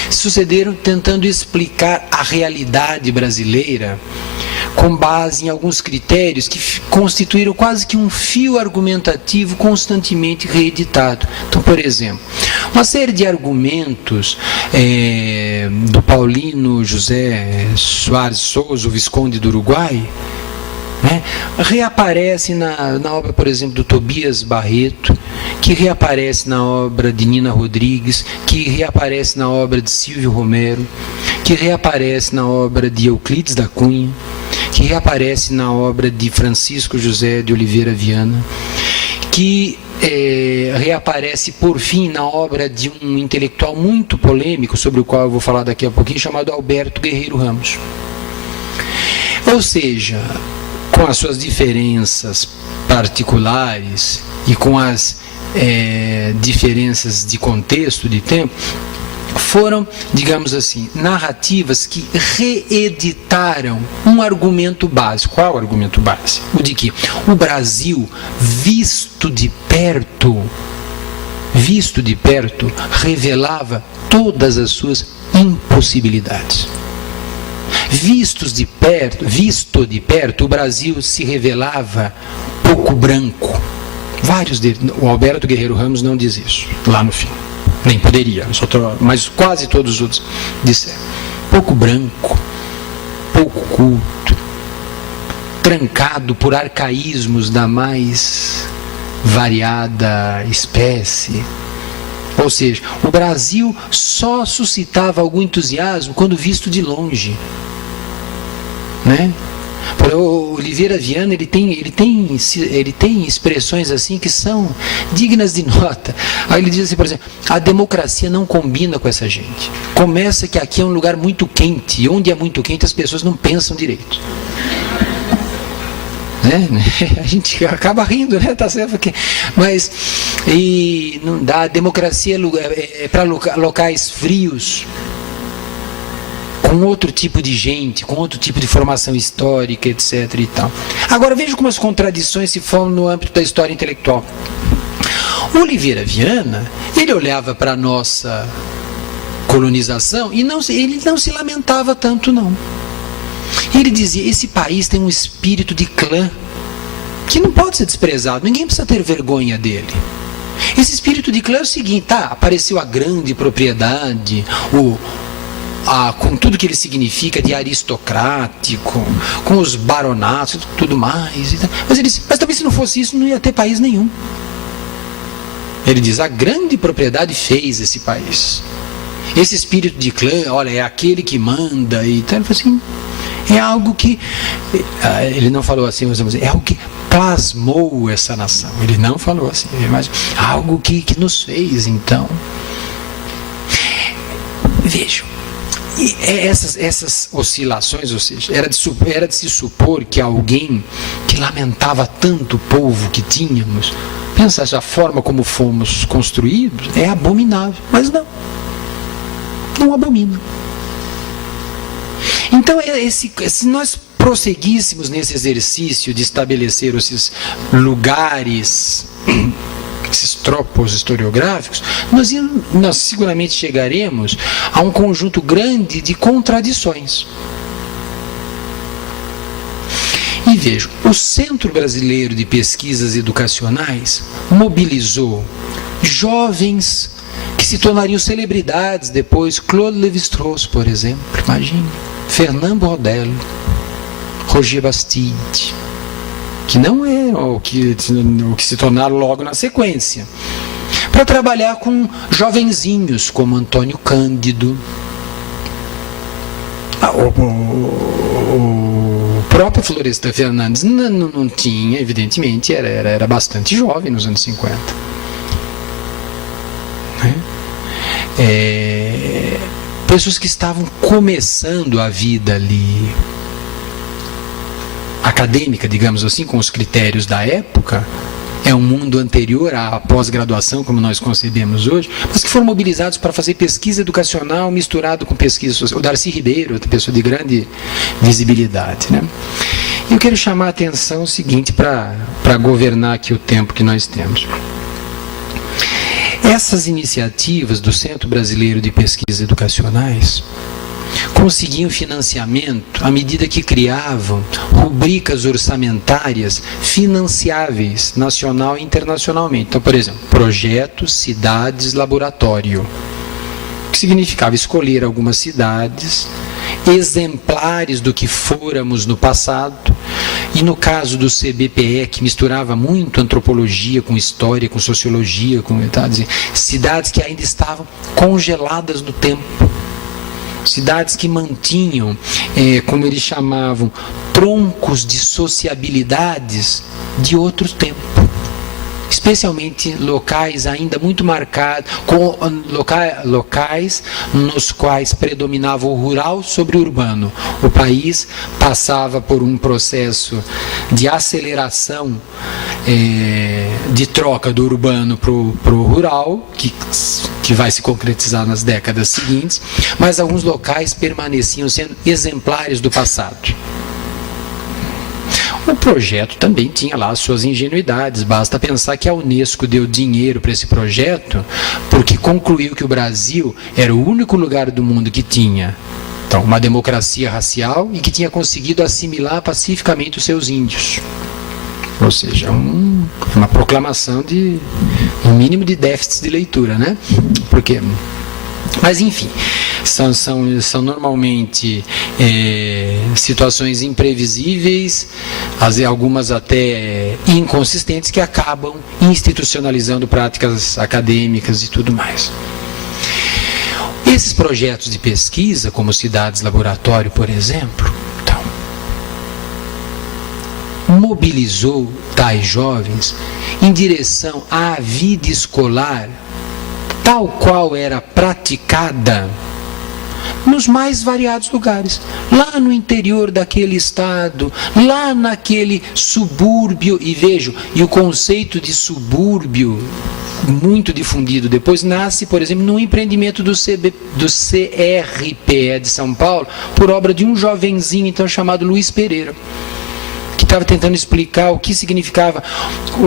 sucederam tentando explicar a realidade brasileira com base em alguns critérios que constituíram quase que um fio argumentativo constantemente reeditado. Então, por exemplo, uma série de argumentos do Paulino José Soares Souza, o Visconde do Uruguai, reaparece na obra, por exemplo, do Tobias Barreto, que reaparece na obra de Nina Rodrigues, que reaparece na obra de Silvio Romero, que reaparece na obra de Euclides da Cunha, que reaparece na obra de Francisco José de Oliveira Viana, que reaparece, por fim, na obra de um intelectual muito polêmico, sobre o qual eu vou falar daqui a pouquinho, chamado Alberto Guerreiro Ramos. Ou seja, com as suas diferenças particulares e com as diferenças de contexto, de tempo, foram, digamos assim, narrativas que reeditaram um argumento básico. Qual o argumento básico? O de que o Brasil, visto de perto, revelava todas as suas impossibilidades. Visto de perto, o Brasil se revelava pouco branco. Vários deles, o Alberto Guerreiro Ramos não diz isso, lá no fim. Nem poderia, mas quase todos os outros disseram. Pouco branco, pouco culto, trancado por arcaísmos da mais variada espécie. Ou seja, o Brasil só suscitava algum entusiasmo quando visto de longe, né? O Oliveira Viana, ele tem expressões assim que são dignas de nota. Aí ele diz assim, por exemplo, a democracia não combina com essa gente. Começa que aqui é um lugar muito quente, e onde é muito quente as pessoas não pensam direito. A gente acaba rindo, né? Tá certo? Mas não dá. A democracia é para locais frios. com outro tipo de gente, com outro tipo de formação histórica, etc. e tal. Agora veja como as contradições se formam no âmbito da história intelectual. O Oliveira Viana, ele olhava para a nossa colonização e ele não se lamentava tanto, não. Ele dizia, esse país tem um espírito de clã que não pode ser desprezado, ninguém precisa ter vergonha dele. Esse espírito de clã é o seguinte, apareceu a grande propriedade, com tudo que ele significa de aristocrático, com os baronatos e tudo mais. Mas ele disse, mas também se não fosse isso, não ia ter país nenhum. Ele diz, a grande propriedade fez esse país. Esse espírito de clã, olha, é aquele que manda e tal. Ele falou assim, é algo que, ele não falou assim, mas é algo que plasmou essa nação. Ele não falou assim, mas algo que nos fez, então. Vejam, essas oscilações, ou seja, era de se supor que alguém que lamentava tanto o povo que tínhamos, pensasse a forma como fomos construídos, é abominável, mas não abomina. Então, se nós prosseguíssemos nesse exercício de estabelecer esses lugares, esses tropos historiográficos, nós seguramente chegaremos a um conjunto grande de contradições. E vejam, o Centro Brasileiro de Pesquisas Educacionais mobilizou jovens que se tornariam celebridades depois, Claude Lévi-Strauss, por exemplo, imagine, Fernand Braudel, Roger Bastide, que não eram o que se tornaram logo na sequência, para trabalhar com jovenzinhos como Antônio Cândido, o próprio Florestan Fernandes não tinha, evidentemente, era bastante jovem nos anos 50. Pessoas que estavam começando a vida ali acadêmica, digamos assim, com os critérios da época, é um mundo anterior à pós-graduação, como nós concebemos hoje, mas que foram mobilizados para fazer pesquisa educacional misturado com pesquisa social. O Darcy Ribeiro, outra pessoa de grande visibilidade, né? Eu quero chamar a atenção o seguinte, para governar aqui o tempo que nós temos. Essas iniciativas do Centro Brasileiro de Pesquisas Educacionais conseguiam financiamento à medida que criavam rubricas orçamentárias financiáveis nacional e internacionalmente. Então, por exemplo, projetos, cidades, laboratório, que significava escolher algumas cidades, exemplares do que fôramos no passado, e no caso do CBPE, que misturava muito antropologia com história, com sociologia, cidades que ainda estavam congeladas no tempo, cidades que mantinham, como eles chamavam, troncos de sociabilidades de outro tempo. Especialmente locais ainda muito marcados, com locais nos quais predominava o rural sobre o urbano. O país passava por um processo de aceleração, de troca do urbano para o rural, que vai se concretizar nas décadas seguintes, mas alguns locais permaneciam sendo exemplares do passado. O projeto também tinha lá as suas ingenuidades, basta pensar que a Unesco deu dinheiro para esse projeto porque concluiu que o Brasil era o único lugar do mundo que tinha uma democracia racial e que tinha conseguido assimilar pacificamente os seus índios. Ou seja, uma proclamação de um mínimo de déficit de leitura, né? Porque... Mas, enfim, são normalmente situações imprevisíveis, algumas até inconsistentes, que acabam institucionalizando práticas acadêmicas e tudo mais. Esses projetos de pesquisa, como cidades laboratório, por exemplo, mobilizou tais jovens em direção à vida escolar tal qual era praticada nos mais variados lugares, lá no interior daquele estado, lá naquele subúrbio, e vejo, e o conceito de subúrbio muito difundido depois, nasce, por exemplo, num empreendimento do CRPE de São Paulo, por obra de um jovenzinho então chamado Luiz Pereira, que estava tentando explicar o que significava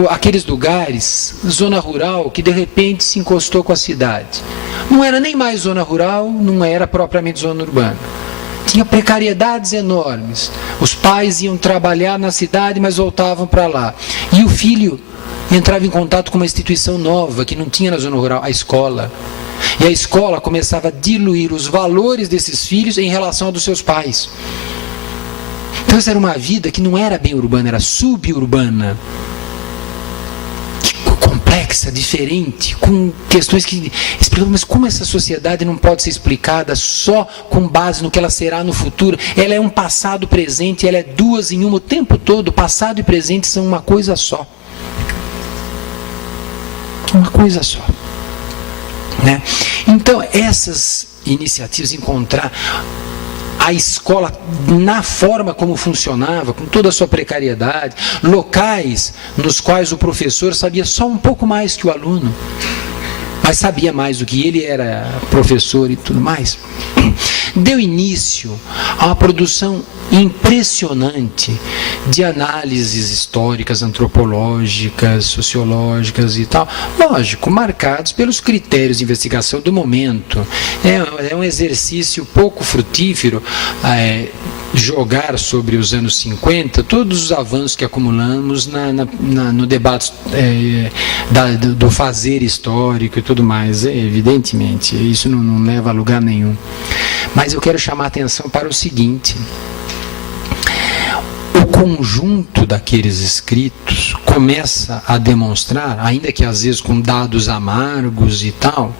aqueles lugares, zona rural, que de repente se encostou com a cidade. Não era nem mais zona rural, não era propriamente zona urbana. Tinha precariedades enormes. Os pais iam trabalhar na cidade, mas voltavam para lá. E o filho entrava em contato com uma instituição nova, que não tinha na zona rural, a escola. E a escola começava a diluir os valores desses filhos em relação aos dos seus pais. Então essa era uma vida que não era bem urbana, era suburbana. Complexa, diferente, com questões que explicam, mas como essa sociedade não pode ser explicada só com base no que ela será no futuro? Ela é um passado presente, ela é duas em uma o tempo todo. Passado e presente são uma coisa só. Uma coisa só. Né? Então essas iniciativas, encontrar a escola na forma como funcionava, com toda a sua precariedade, locais nos quais o professor sabia só um pouco mais que o aluno, mas sabia mais do que ele, era professor e tudo mais, deu início a uma produção impressionante de análises históricas, antropológicas, sociológicas e tal, lógico, marcados pelos critérios de investigação do momento. É um exercício pouco frutífero jogar sobre os anos 50 todos os avanços que acumulamos no debate do fazer histórico e tudo mais. Evidentemente, isso não leva a lugar nenhum. Mas eu quero chamar a atenção para o seguinte: o conjunto daqueles escritos começa a demonstrar, ainda que às vezes com dados amargos e tal,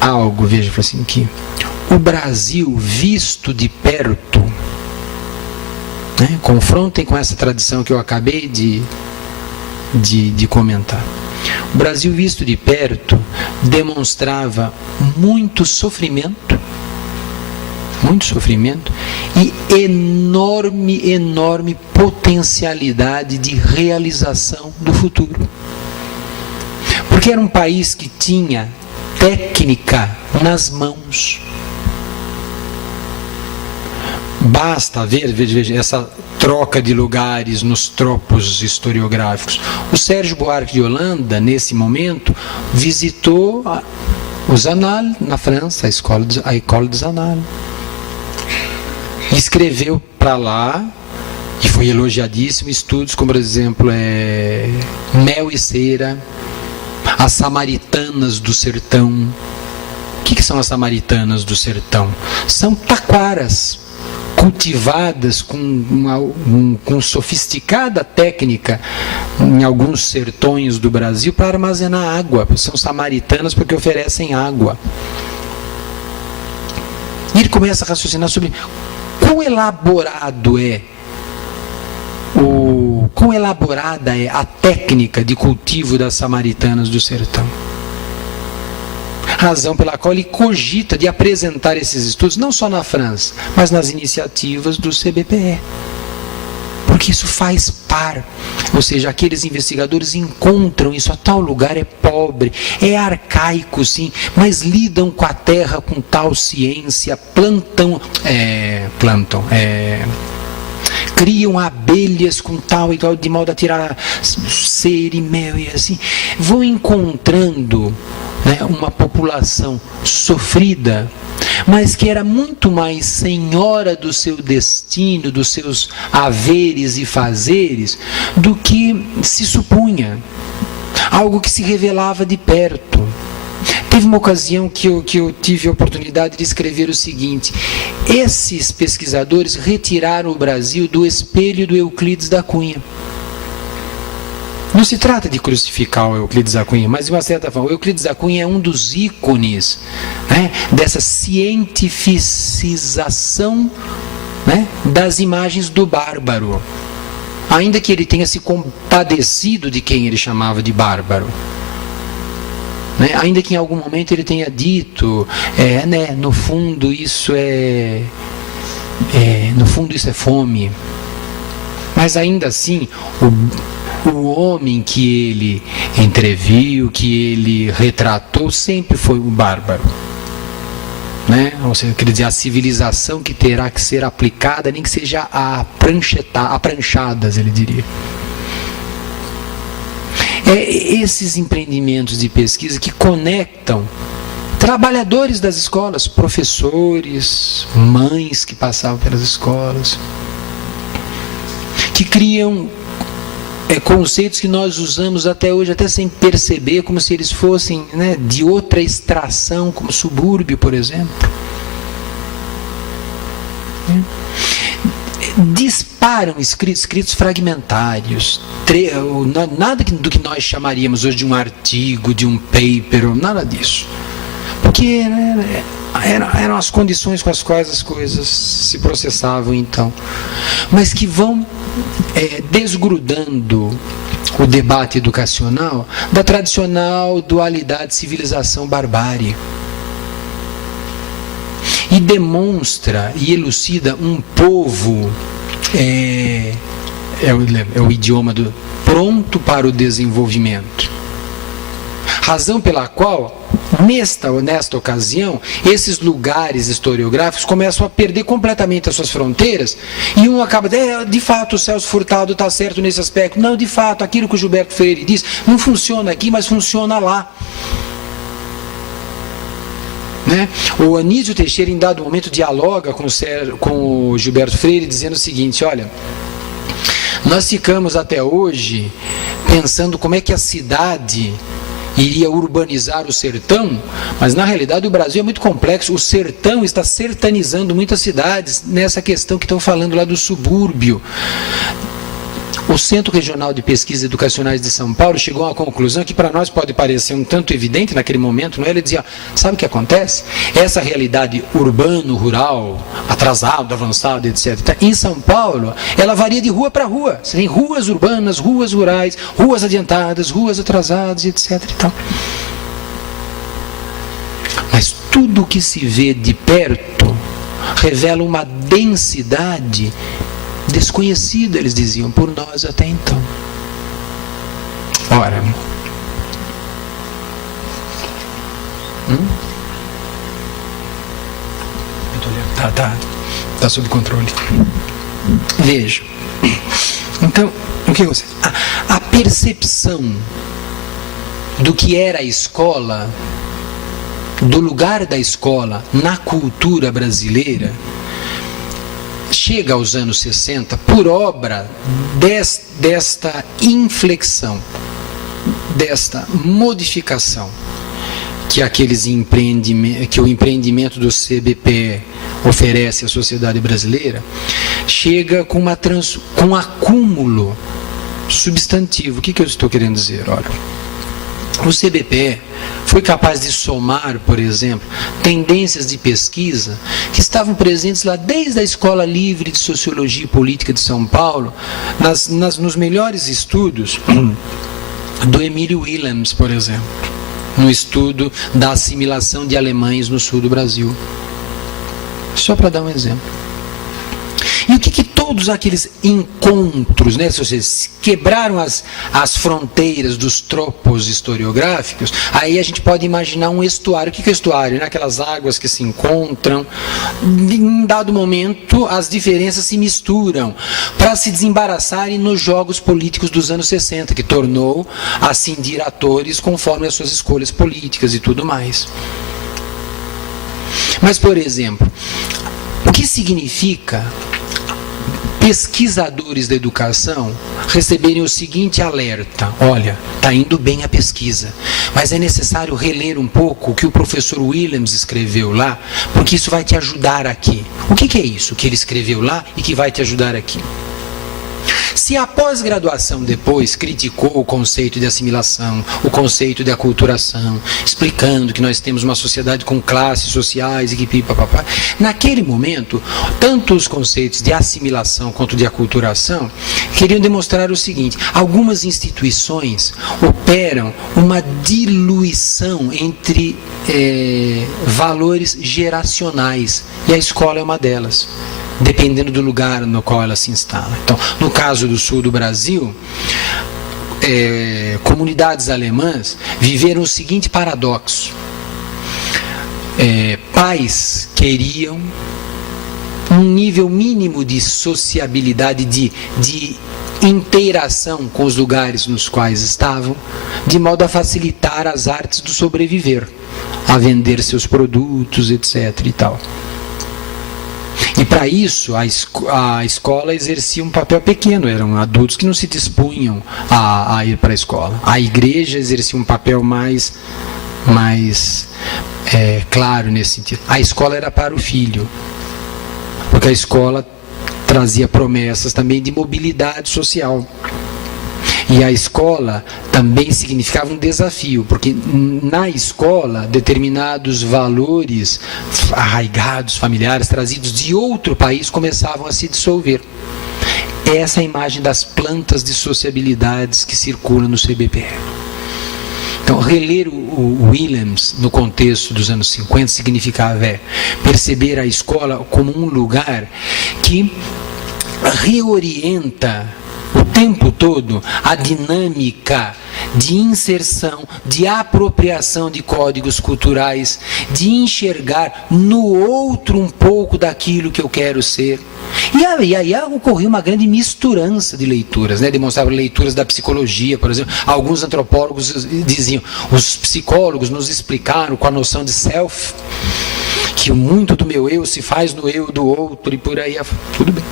algo, veja assim, que o Brasil visto de perto, né, confrontem com essa tradição que eu acabei de comentar. O Brasil visto de perto demonstrava muito sofrimento e enorme potencialidade de realização do futuro. Porque era um país que tinha técnica nas mãos. Basta ver, veja, essa troca de lugares nos tropos historiográficos. O Sérgio Buarque de Holanda, nesse momento, visitou o Zanal, na França, a École de Zanal. Escreveu para lá, e foi elogiadíssimo, estudos como, por exemplo, Mel e Cera, as Samaritanas do Sertão. O que são as Samaritanas do Sertão? São taquaras cultivadas com sofisticada técnica em alguns sertões do Brasil para armazenar água. São samaritanas porque oferecem água. E ele começa a raciocinar sobre quão elaborada é a técnica de cultivo das samaritanas do sertão. Razão pela qual ele cogita de apresentar esses estudos não só na França, mas nas iniciativas do CBPE. Porque isso faz par, ou seja, aqueles investigadores encontram isso, a tal lugar é pobre, é arcaico sim, mas lidam com a terra com tal ciência, criam abelhas com tal e tal, de modo a tirar cera e mel e assim, vão encontrando, né, uma população sofrida, mas que era muito mais senhora do seu destino, dos seus haveres e fazeres, do que se supunha. Algo que se revelava de perto. Teve uma ocasião que eu tive a oportunidade de escrever o seguinte: esses pesquisadores retiraram o Brasil do espelho do Euclides da Cunha. Não se trata de crucificar o Euclides da Cunha, mas de uma certa forma, o Euclides da Cunha é um dos ícones, né, dessa cientificização, né, das imagens do bárbaro. Ainda que ele tenha se compadecido de quem ele chamava de bárbaro. Né, ainda que em algum momento ele tenha dito, no fundo isso no fundo isso é fome. Mas ainda assim, o homem que ele entreviu, que ele retratou, sempre foi um bárbaro. Né? Ou seja, quer dizer, a civilização que terá que ser aplicada, nem que seja a pranchadas, ele diria. Esses empreendimentos de pesquisa que conectam trabalhadores das escolas, professores, mães que passavam pelas escolas, que criam conceitos que nós usamos até hoje, até sem perceber, como se eles fossem, né, de outra extração, como subúrbio, por exemplo. Disparam escritos fragmentários, nada do que nós chamaríamos hoje de um artigo, de um paper, nada disso. Porque eram as condições com as quais as coisas se processavam então. Mas que vão desgrudando o debate educacional da tradicional dualidade civilização-barbárie. E demonstra e elucida um povo, o idioma pronto para o desenvolvimento. Razão pela qual, nesta ocasião, esses lugares historiográficos começam a perder completamente as suas fronteiras, e um acaba, de fato, o Celso Furtado está certo nesse aspecto. Não, de fato, aquilo que o Gilberto Freire diz, não funciona aqui, mas funciona lá. Né? O Anísio Teixeira, em dado momento, dialoga com o Gilberto Freire, dizendo o seguinte: olha, nós ficamos até hoje pensando como é que a cidade iria urbanizar o sertão, mas na realidade o Brasil é muito complexo. O sertão está sertanizando muitas cidades nessa questão que estão falando lá do subúrbio. O Centro Regional de Pesquisas Educacionais de São Paulo chegou a uma conclusão que para nós pode parecer um tanto evidente naquele momento, não é? Ele dizia, sabe o que acontece? Essa realidade urbano-rural, atrasado, avançado, etc., em São Paulo, ela varia de rua para rua. Você tem ruas urbanas, ruas rurais, ruas adiantadas, ruas atrasadas, etc. e tal. Mas tudo o que se vê de perto revela uma densidade desconhecida, eles diziam, por nós até então. Ora, tá sob controle. Veja. Então, o que você? A percepção do que era a escola, do lugar da escola na cultura brasileira, chega aos anos 60 por obra desta inflexão, desta modificação que que o empreendimento do CBPE oferece à sociedade brasileira, chega com um acúmulo substantivo. O que eu estou querendo dizer? Olha, o CBPE foi capaz de somar, por exemplo, tendências de pesquisa que estavam presentes lá desde a Escola Livre de Sociologia e Política de São Paulo, nos melhores estudos do Emílio Willems, por exemplo, no estudo da assimilação de alemães no sul do Brasil. Só para dar um exemplo. E o que todos aqueles encontros, né, se quebraram as fronteiras dos tropos historiográficos, aí a gente pode imaginar um estuário. O que é estuário? Né? Aquelas águas que se encontram, em dado momento as diferenças se misturam para se desembaraçarem nos jogos políticos dos anos 60, que tornou a cindir atores conforme as suas escolhas políticas e tudo mais. Mas, por exemplo, o que significa pesquisadores da educação receberem o seguinte alerta: olha, está indo bem a pesquisa, mas é necessário reler um pouco o que o professor Willems escreveu lá, porque isso vai te ajudar aqui. O que é isso que ele escreveu lá e que vai te ajudar aqui? Se a pós-graduação depois criticou o conceito de assimilação, o conceito de aculturação, explicando que nós temos uma sociedade com classes sociais e que pipapapá, naquele momento, tanto os conceitos de assimilação quanto de aculturação queriam demonstrar o seguinte: algumas instituições operam uma diluição entre valores geracionais, e a escola é uma delas, dependendo do lugar no qual ela se instala. Então, no caso do sul do Brasil, comunidades alemãs viveram o seguinte paradoxo. Pais queriam um nível mínimo de sociabilidade, de interação com os lugares nos quais estavam, de modo a facilitar as artes do sobreviver, a vender seus produtos, etc. e tal. E para isso a escola exercia um papel pequeno, eram adultos que não se dispunham a ir para a escola. A igreja exercia um papel mais claro nesse sentido. A escola era para o filho, porque a escola trazia promessas também de mobilidade social. E a escola também significava um desafio, porque na escola determinados valores arraigados, familiares, trazidos de outro país começavam a se dissolver. Essa é a imagem das plantas de sociabilidades que circulam no CBPE. Então, reler o Willems no contexto dos anos 50 significava perceber a escola como um lugar que reorienta o tempo todo a dinâmica de inserção, de apropriação de códigos culturais, de enxergar no outro um pouco daquilo que eu quero ser. E aí ocorreu uma grande misturança de leituras, demonstravam leituras da psicologia, por exemplo. Alguns antropólogos diziam, os psicólogos nos explicaram com a noção de self, que muito do meu eu se faz no eu do outro e por aí, tudo bem.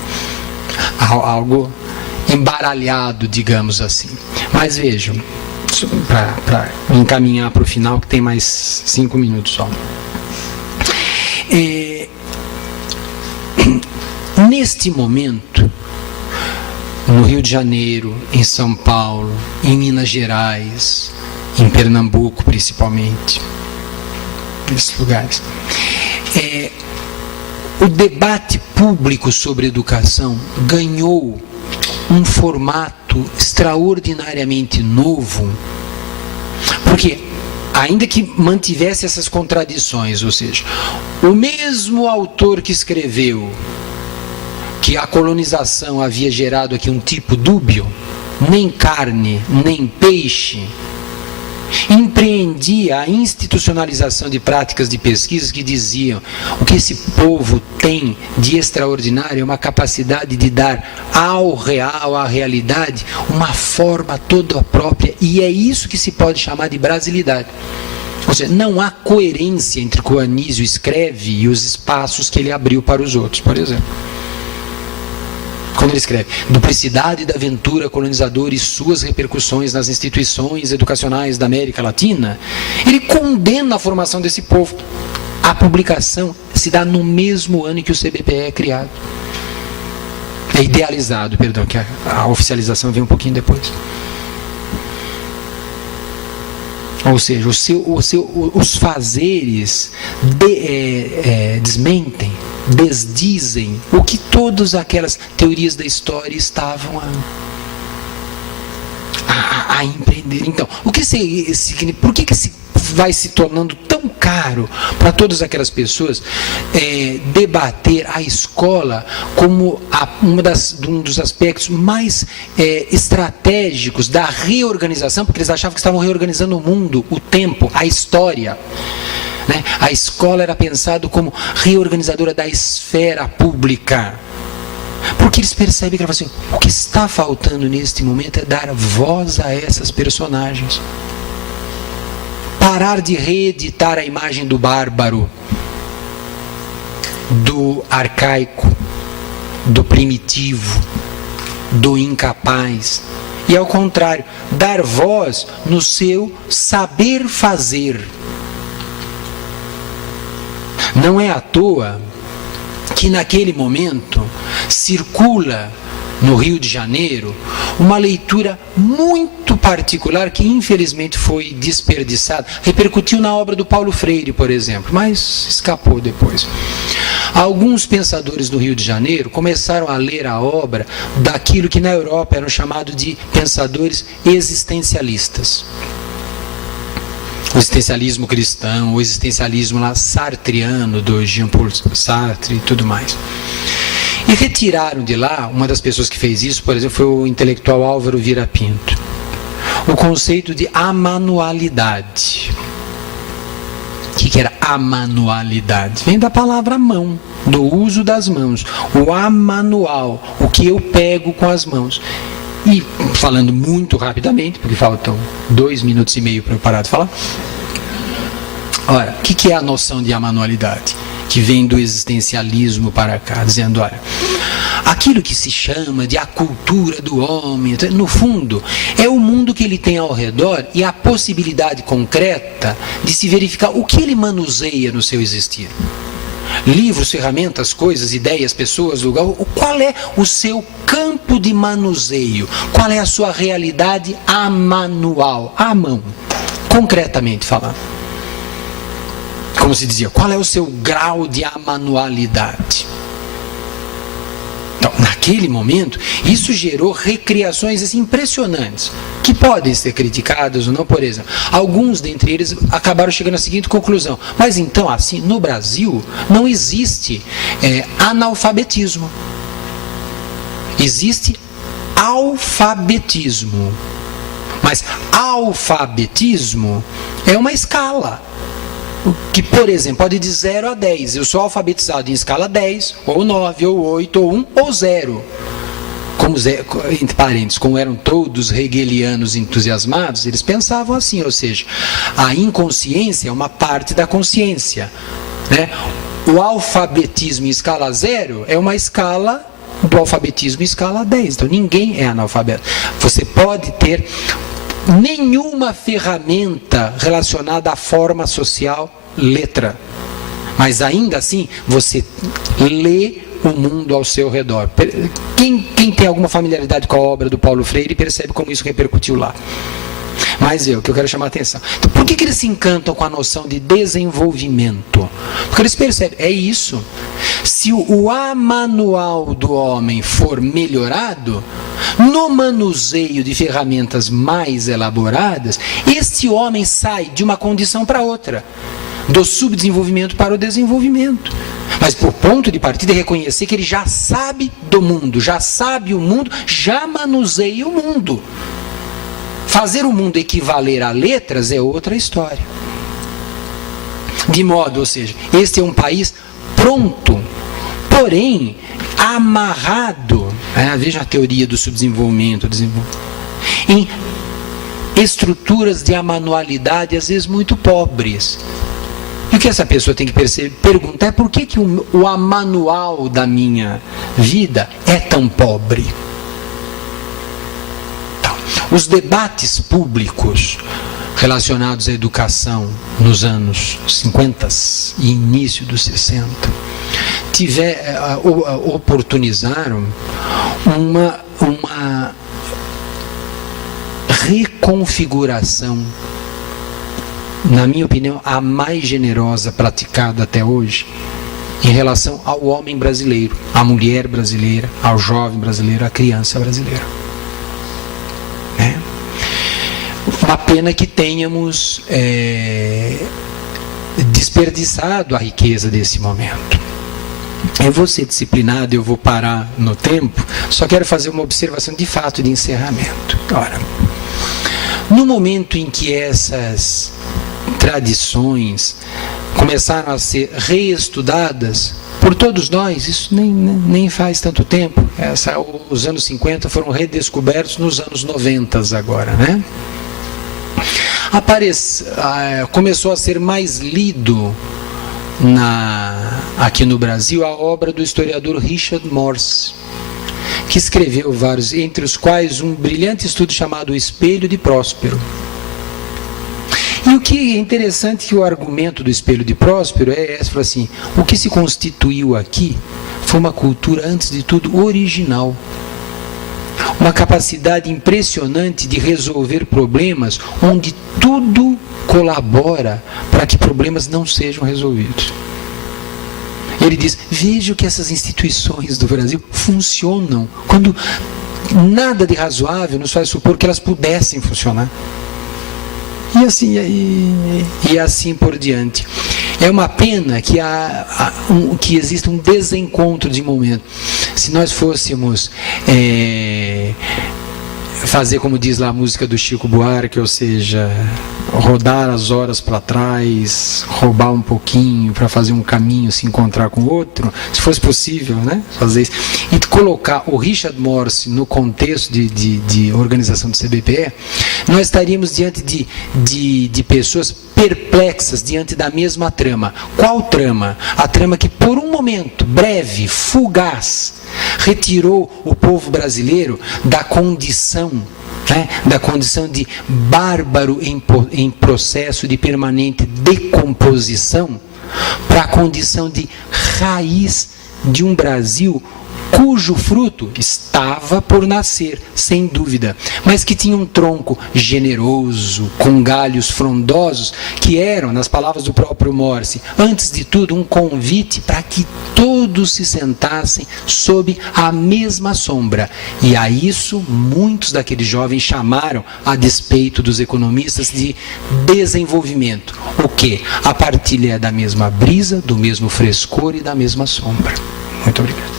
Algo embaralhado, digamos assim. Mas vejam, para encaminhar para o final, que tem mais 5 minutos só. Neste momento, no Rio de Janeiro, em São Paulo, em Minas Gerais, em Pernambuco principalmente, nesses lugares, o debate público sobre educação ganhou um formato extraordinariamente novo, porque ainda que mantivesse essas contradições, ou seja, o mesmo autor que escreveu que a colonização havia gerado aqui um tipo dúbio, nem carne, nem peixe, empreendia a institucionalização de práticas de pesquisa que diziam o que esse povo tem de extraordinário é uma capacidade de dar ao real, à realidade, uma forma toda própria, e é isso que se pode chamar de brasilidade. Ou seja, não há coerência entre o que o Anísio escreve e os espaços que ele abriu para os outros, por exemplo. Quando ele escreve duplicidade da aventura colonizadora e suas repercussões nas instituições educacionais da América Latina, ele condena a formação desse povo. A publicação se dá no mesmo ano em que o CBPE é criado. É idealizado, perdão, que a oficialização vem um pouquinho depois. Ou seja, os fazeres desmentem, desdizem o que todas aquelas teorias da história estavam a empreender. Então, o que significa? Por que vai se tornando tão caro para todas aquelas pessoas debater a escola como um dos aspectos mais estratégicos da reorganização, porque eles achavam que estavam reorganizando o mundo, o tempo, a história. A escola era pensada como reorganizadora da esfera pública, porque eles percebem que o que está faltando neste momento é dar voz a essas personagens, parar de reeditar a imagem do bárbaro, do arcaico, do primitivo, do incapaz, e ao contrário, dar voz no seu saber fazer. Não é à toa que naquele momento circula no Rio de Janeiro uma leitura muito particular que infelizmente foi desperdiçada. Repercutiu na obra do Paulo Freire, por exemplo, mas escapou depois. Alguns pensadores do Rio de Janeiro começaram a ler a obra daquilo que na Europa eram chamados de pensadores existencialistas. O existencialismo cristão, o existencialismo sartriano do Jean-Paul Sartre e tudo mais. E retiraram de lá, uma das pessoas que fez isso, por exemplo, foi o intelectual Álvaro Vieira Pinto. o conceito de amanualidade. O que era amanualidade? Vem da palavra mão, do uso das mãos. O amanual, o que eu pego com as mãos. E falando muito rapidamente, porque faltam 2 minutos e meio para eu parar de falar. Ora, o que é a noção de amanualidade? Que vem do existencialismo para cá, dizendo, olha, aquilo que se chama de a cultura do homem, no fundo, é o mundo que ele tem ao redor e a possibilidade concreta de se verificar o que ele manuseia no seu existir. Livros, ferramentas, coisas, ideias, pessoas, lugar, qual é o seu campo de manuseio? Qual é a sua realidade amanual, à mão, concretamente falando? Como se dizia, qual é o seu grau de amanualidade? Então, naquele momento, isso gerou recriações assim, impressionantes, que podem ser criticadas ou não, por exemplo. Alguns dentre eles acabaram chegando à seguinte conclusão: mas então, assim, no Brasil, não existe analfabetismo. Existe alfabetismo. Mas alfabetismo é uma escala. Que, por exemplo, pode ir de 0 a 10. Eu sou alfabetizado em escala 10, ou 9, ou 8, ou 1, ou 0. Como, entre parênteses, como eram todos hegelianos entusiasmados, eles pensavam assim, ou seja, a inconsciência é uma parte da consciência, né? O alfabetismo em escala 0 é uma escala do alfabetismo em escala 10. Então ninguém é analfabeto. Você pode ter nenhuma ferramenta relacionada à forma social, letra, mas ainda assim você lê o mundo ao seu redor. Quem tem alguma familiaridade com a obra do Paulo Freire percebe como isso repercutiu lá. Mas o que eu quero chamar a atenção. Então, por que eles se encantam com a noção de desenvolvimento? Porque eles percebem, é isso. Se o amanual do homem for melhorado, no manuseio de ferramentas mais elaboradas, este homem sai de uma condição para outra, do subdesenvolvimento para o desenvolvimento. Mas por ponto de partida é reconhecer que ele já sabe do mundo, já sabe o mundo, já manuseia o mundo. Fazer o mundo equivaler a letras é outra história. De modo, ou seja, este é um país pronto, porém amarrado, veja a teoria do subdesenvolvimento, em estruturas de amanualidade às vezes muito pobres. E o que essa pessoa tem que perguntar é por que o amanual da minha vida é tão pobre? Os debates públicos relacionados à educação nos anos 50 e início dos 60 oportunizaram uma reconfiguração, na minha opinião, a mais generosa praticada até hoje em relação ao homem brasileiro, à mulher brasileira, ao jovem brasileiro, à criança brasileira. Uma pena que tenhamos desperdiçado a riqueza desse momento. Eu vou ser disciplinado, eu vou parar no tempo, só quero fazer uma observação de fato de encerramento. Ora, no momento em que essas tradições começaram a ser reestudadas por todos nós, isso nem faz tanto tempo. Os anos 50 foram redescobertos nos anos 90 agora, né? Começou a ser mais lido aqui no Brasil a obra do historiador Richard Morse, que escreveu vários, entre os quais um brilhante estudo chamado O Espelho de Próspero. E o que é interessante é que o argumento do Espelho de Próspero é esse, assim, o que se constituiu aqui foi uma cultura, antes de tudo, original. Uma capacidade impressionante de resolver problemas onde tudo colabora para que problemas não sejam resolvidos. Ele diz, veja que essas instituições do Brasil funcionam quando nada de razoável nos faz supor que elas pudessem funcionar. E assim por diante. É uma pena que exista um desencontro de momento. Se nós fôssemos fazer como diz lá a música do Chico Buarque, ou seja, rodar as horas para trás, roubar um pouquinho para fazer um caminho, se encontrar com o outro, se fosse possível, né, fazer isso, e colocar o Richard Morse no contexto de organização do CBPE, nós estaríamos diante de pessoas perplexas diante da mesma trama. Qual trama? A trama que por um momento breve, fugaz, retirou o povo brasileiro da condição, né, da condição de bárbaro em processo de permanente decomposição, para a condição de raiz de um Brasil cujo fruto estava por nascer, sem dúvida, mas que tinha um tronco generoso, com galhos frondosos, que eram, nas palavras do próprio Morse, antes de tudo um convite para que todos se sentassem sob a mesma sombra. E a isso muitos daqueles jovens chamaram, a despeito dos economistas, de desenvolvimento. O quê? A partilha da mesma brisa, do mesmo frescor e da mesma sombra. Muito obrigado.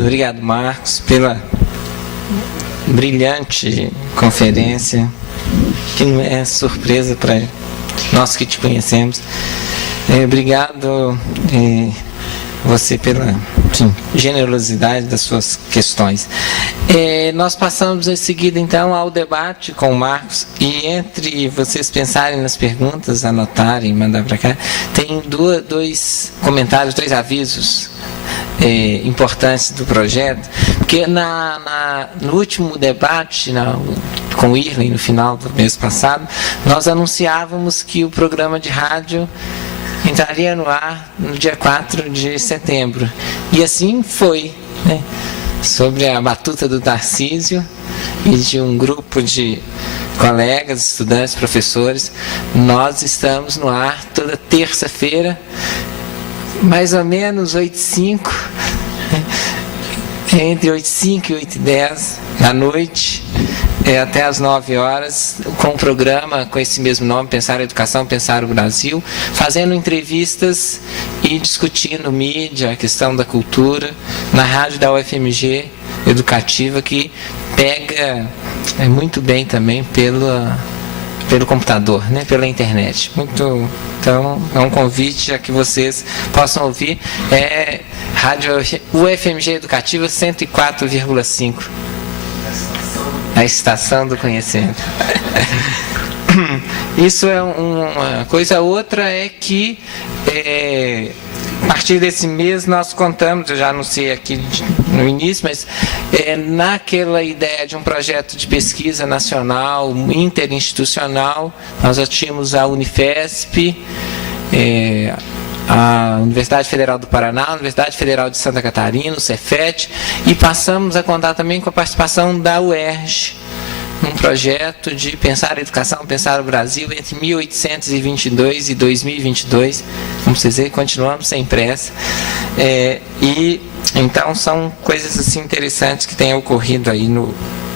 Obrigado, Marcos, pela brilhante conferência, que não é surpresa para nós que te conhecemos. Obrigado você pela generosidade das suas questões. Nós passamos em seguida então ao debate com o Marcos, e entre vocês pensarem nas perguntas, anotarem, mandar para cá, tem dois comentários, dois avisos importantes do projeto, porque no último debate com o Irley, no final do mês passado, nós anunciávamos que o programa de rádio entraria no ar no dia 4 de setembro. E assim foi, né? Sobre a batuta do Tarcísio e de um grupo de colegas, estudantes, professores, nós estamos no ar toda terça-feira, mais ou menos 8h05, entre 8h05 e 8h10 da noite, até às 9 horas, com um programa com esse mesmo nome, Pensar a Educação, Pensar o Brasil, fazendo entrevistas e discutindo mídia, a questão da cultura, na rádio da UFMG Educativa, que pega muito bem também pelo computador, né, pela internet. Então, é um convite a que vocês possam ouvir. Rádio UFMG Educativa 104,5. A estação do conhecimento. Isso é uma coisa. Outra é que a partir desse mês nós contamos, eu já anunciei aqui no início, mas naquela ideia de um projeto de pesquisa nacional, interinstitucional, nós já tínhamos a Unifesp, a Universidade Federal do Paraná, a Universidade Federal de Santa Catarina, o Cefet, e passamos a contar também com a participação da UERJ, num projeto de pensar a educação, pensar o Brasil entre 1822 e 2022. Como vocês veem, continuamos sem pressa. E então são coisas assim interessantes que têm ocorrido aí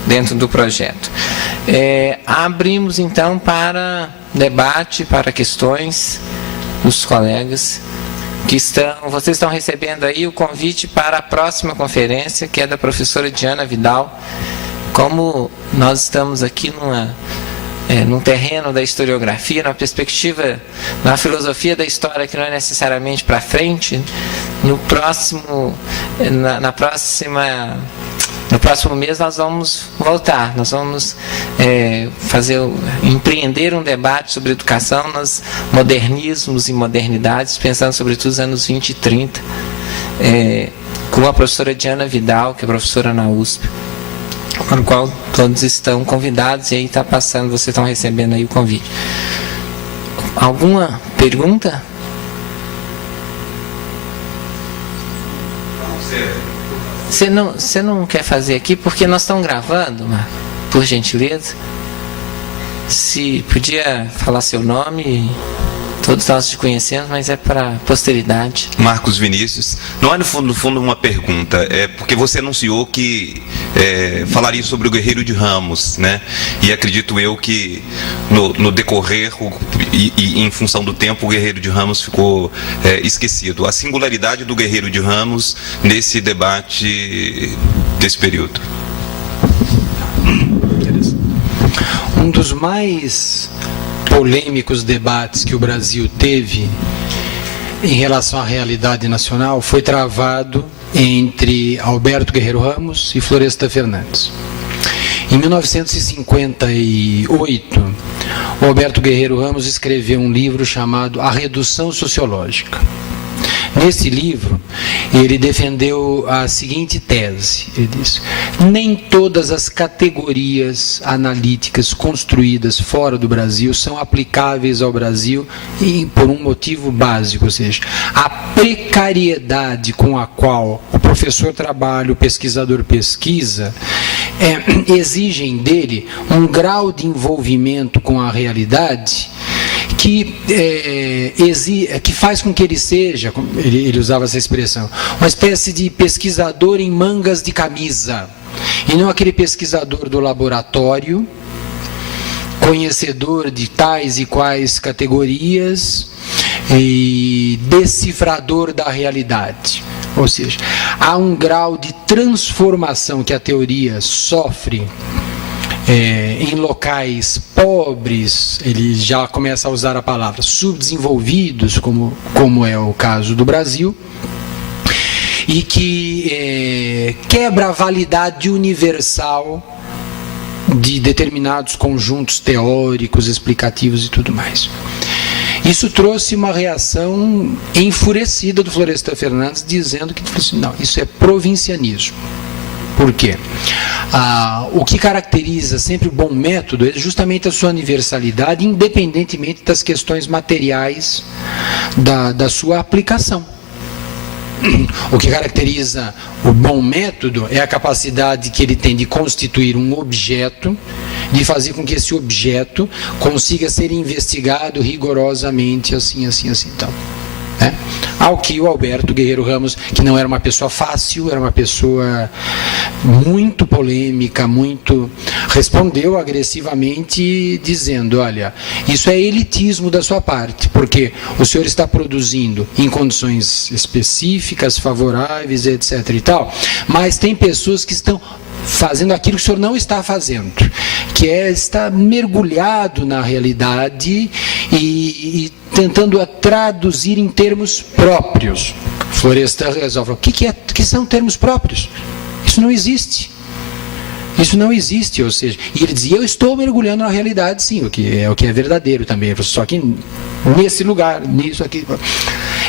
dentro do projeto. Abrimos então para debate, para questões dos colegas que vocês estão recebendo aí o convite para a próxima conferência, que é da professora Diana Vidal. Como nós estamos aqui num terreno da historiografia, numa perspectiva, na filosofia da história que não é necessariamente para frente, no próximo mês nós vamos voltar, nós vamos empreender um debate sobre educação nos modernismos e modernidades, pensando sobretudo nos anos 20 e 30, com a professora Diana Vidal, que é professora na USP, para o qual todos estão convidados, e aí está passando, vocês estão recebendo aí o convite. Alguma pergunta? Você não quer fazer aqui, porque nós estamos gravando, Marco, por gentileza? Se podia falar seu nome, todos nós te conhecemos, mas é para a posteridade. Marcos Vinícius, não é no fundo uma pergunta, é porque você anunciou que falaria sobre o Guerreiro de Ramos, né? E acredito eu que no decorrer e em função do tempo, o Guerreiro de Ramos ficou esquecido. A singularidade do Guerreiro de Ramos nesse debate desse período. Um dos mais polêmicos debates que o Brasil teve em relação à realidade nacional foi travado entre Alberto Guerreiro Ramos e Florestan Fernandes. Em 1958, o Alberto Guerreiro Ramos escreveu um livro chamado A Redução Sociológica. Nesse livro, ele defendeu a seguinte tese. Ele disse: nem todas as categorias analíticas construídas fora do Brasil são aplicáveis ao Brasil por um motivo básico, ou seja, a precariedade com a qual o professor trabalha, o pesquisador pesquisa, exigem dele um grau de envolvimento com a realidade que faz com que ele seja, ele usava essa expressão, uma espécie de pesquisador em mangas de camisa, e não aquele pesquisador do laboratório, conhecedor de tais e quais categorias e decifrador da realidade. Ou seja, há um grau de transformação que a teoria sofre em locais pobres. Ele já começa a usar a palavra subdesenvolvidos, como é o caso do Brasil, e que quebra a validade universal de determinados conjuntos teóricos, explicativos e tudo mais. Isso trouxe uma reação enfurecida do Florestan Fernandes, dizendo que não, isso é provincianismo. Por quê? O que caracteriza sempre o bom método é justamente a sua universalidade, independentemente das questões materiais da sua aplicação. O que caracteriza o bom método é a capacidade que ele tem de constituir um objeto, de fazer com que esse objeto consiga ser investigado rigorosamente, assim, então. Ao que o Alberto Guerreiro Ramos, que não era uma pessoa fácil, era uma pessoa muito polêmica, respondeu agressivamente, dizendo: olha, isso é elitismo da sua parte, porque o senhor está produzindo em condições específicas, favoráveis, etc. e tal, mas tem pessoas que estão fazendo aquilo que o senhor não está fazendo, que é estar mergulhado na realidade e tentando a traduzir em termos próprios. Florestan resolve: o que são termos próprios? Isso não existe. Isso não existe, ou seja, e ele dizia: eu estou mergulhando na realidade, sim, o que é verdadeiro também, só que nesse lugar, nisso aqui.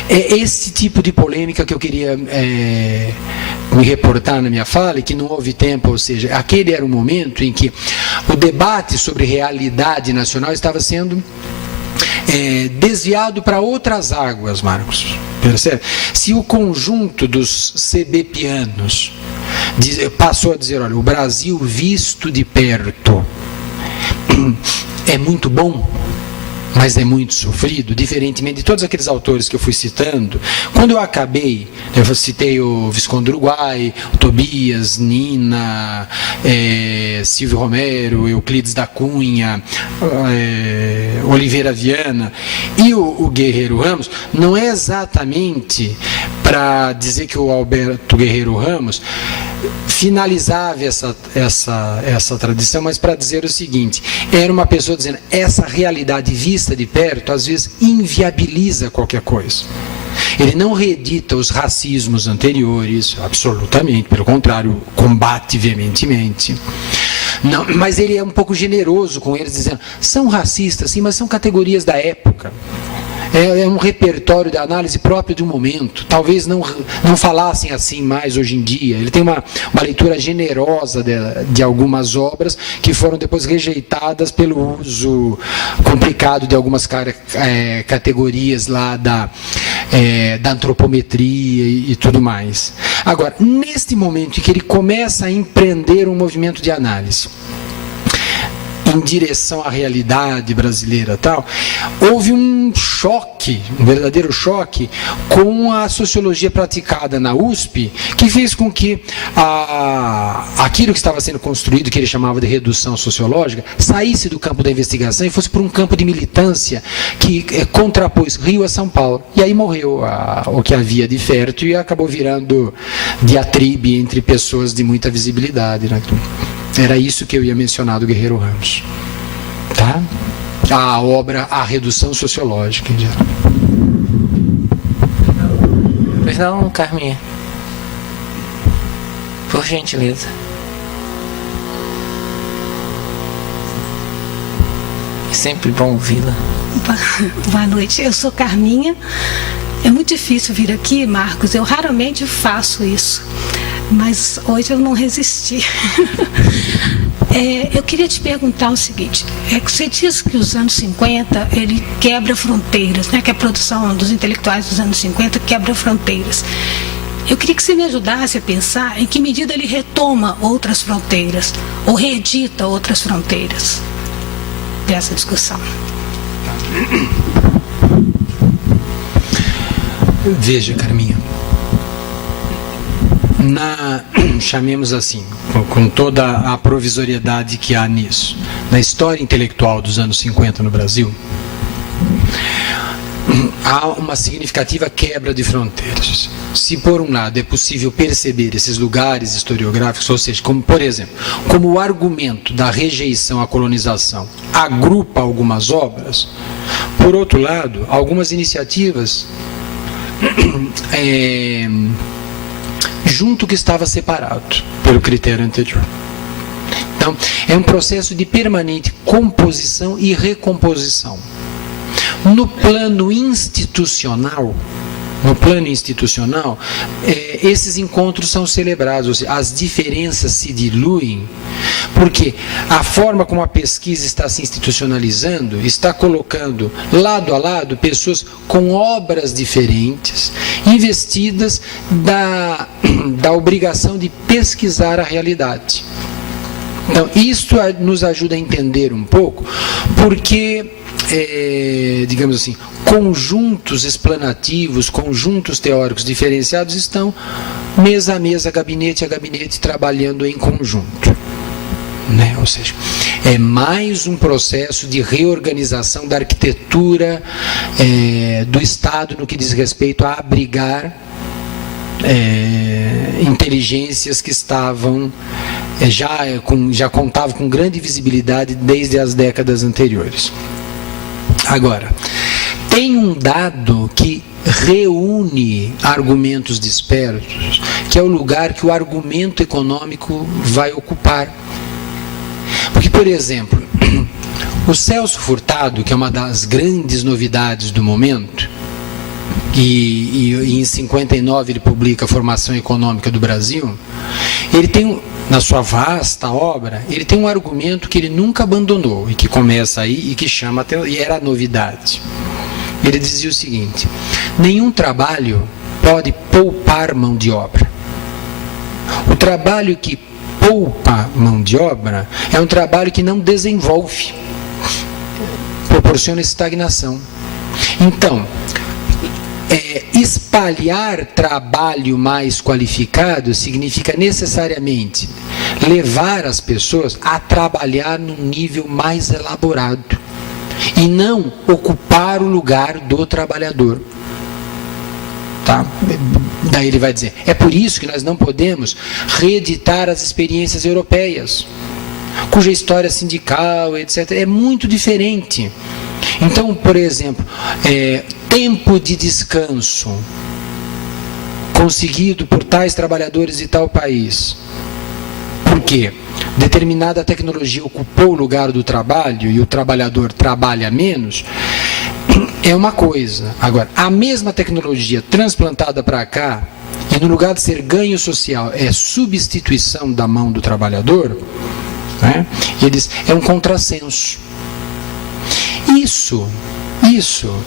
É esse tipo de polêmica que eu queria me reportar na minha fala, e que não houve tempo, ou seja, aquele era o momento em que o debate sobre realidade nacional estava sendo desviado para outras águas, Marcos. Percebe? Se o conjunto dos CBPianos passou a dizer: olha, o Brasil visto de perto é muito bom, mas é muito sofrido, diferentemente de todos aqueles autores que eu fui citando. Quando eu acabei, eu citei o Visconde do Uruguai, o Tobias, Nina, Silvio Romero, Euclides da Cunha, Oliveira Viana e o Guerreiro Ramos, não é exatamente para dizer que o Alberto Guerreiro Ramos finalizava essa tradição, mas para dizer o seguinte: era uma pessoa dizendo: essa realidade vista de perto às vezes inviabiliza qualquer coisa. Ele não reedita os racismos anteriores, absolutamente, pelo contrário, combate veementemente. Não, mas ele é um pouco generoso com eles, dizendo: são racistas, sim, mas são categorias da época. É um repertório de análise próprio de um momento. Talvez não falassem assim mais hoje em dia. Ele tem uma leitura generosa de algumas obras que foram depois rejeitadas pelo uso complicado de algumas categorias lá da antropometria e tudo mais. Agora, neste momento em que ele começa a empreender um movimento de análise, em direção à realidade brasileira tal, houve um choque, um verdadeiro choque com a sociologia praticada na USP, que fez com que aquilo que estava sendo construído, que ele chamava de redução sociológica, saísse do campo da investigação e fosse para um campo de militância que contrapôs Rio a São Paulo. E aí morreu o que havia de fértil e acabou virando diatribe entre pessoas de muita visibilidade, né? Era isso que eu ia mencionar do Guerreiro Ramos, tá? A obra A Redução Sociológica, em geral. Pois não, Carminha? Por gentileza. É sempre bom ouvi-la. Boa noite, eu sou Carminha. É muito difícil vir aqui, Marcos, eu raramente faço isso, mas hoje eu não resisti. Eu queria te perguntar o seguinte, você diz que os anos 50, ele quebra fronteiras, né? Que a produção dos intelectuais dos anos 50 quebra fronteiras. Eu queria que você me ajudasse a pensar em que medida ele retoma outras fronteiras, ou reedita outras fronteiras dessa discussão. Veja, Carminha, chamemos assim, com toda a provisoriedade que há nisso, na história intelectual dos anos 50 no Brasil, há uma significativa quebra de fronteiras. Se por um lado é possível perceber esses lugares historiográficos, ou seja, como por exemplo, como o argumento da rejeição à colonização agrupa algumas obras, por outro lado, algumas iniciativas junto que estava separado pelo critério anterior. Então, é um processo de permanente composição e recomposição. No plano institucional, esses encontros são celebrados, ou seja, as diferenças se diluem, porque a forma como a pesquisa está se institucionalizando está colocando lado a lado pessoas com obras diferentes, investidas da obrigação de pesquisar a realidade. Então, isso nos ajuda a entender um pouco, porque digamos assim, conjuntos explanativos, conjuntos teóricos diferenciados estão mesa a mesa, gabinete a gabinete, trabalhando em conjunto, né? Ou seja, é mais um processo de reorganização da arquitetura do Estado no que diz respeito a abrigar inteligências que estavam já contavam com grande visibilidade desde as décadas anteriores. Agora, tem um dado que reúne argumentos dispersos, que é o lugar que o argumento econômico vai ocupar. Porque, por exemplo, o Celso Furtado, que é uma das grandes novidades do momento, e em 59 ele publica a Formação Econômica do Brasil, ele tem, na sua vasta obra, ele tem um argumento que ele nunca abandonou, e que começa aí, e que chama até, e era a novidade. Ele dizia o seguinte: nenhum trabalho pode poupar mão de obra. O trabalho que poupa mão de obra é um trabalho que não desenvolve, proporciona estagnação. Então, espalhar trabalho mais qualificado significa necessariamente levar as pessoas a trabalhar num nível mais elaborado e não ocupar o lugar do trabalhador. Tá? Daí ele vai dizer, é por isso que nós não podemos reeditar as experiências europeias, cuja história sindical, etc., é muito diferente. Então, por exemplo, tempo de descanso conseguido por tais trabalhadores de tal país. Por quê? Determinada tecnologia ocupou o lugar do trabalho e o trabalhador trabalha menos, é uma coisa. Agora, a mesma tecnologia transplantada para cá, e no lugar de ser ganho social, é substituição da mão do trabalhador, né? Eles, é um contrassenso. Isso,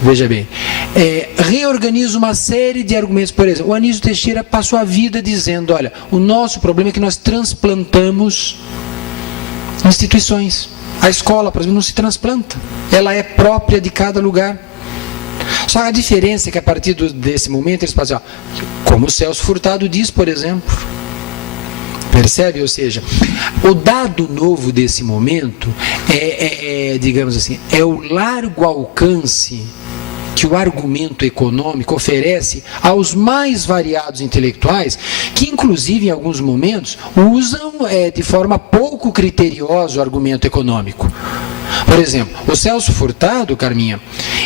veja bem, reorganiza uma série de argumentos. Por exemplo, o Anísio Teixeira passou a vida dizendo, olha, o nosso problema é que nós transplantamos instituições. A escola, por exemplo, não se transplanta. Ela é própria de cada lugar. Só a diferença é que a partir desse momento eles fazem, como o Celso Furtado diz, por exemplo. Percebe? Ou seja, o dado novo desse momento digamos assim, é o largo alcance que o argumento econômico oferece aos mais variados intelectuais, que inclusive em alguns momentos usam de forma pouco criteriosa o argumento econômico. Por exemplo, o Celso Furtado, Carminha,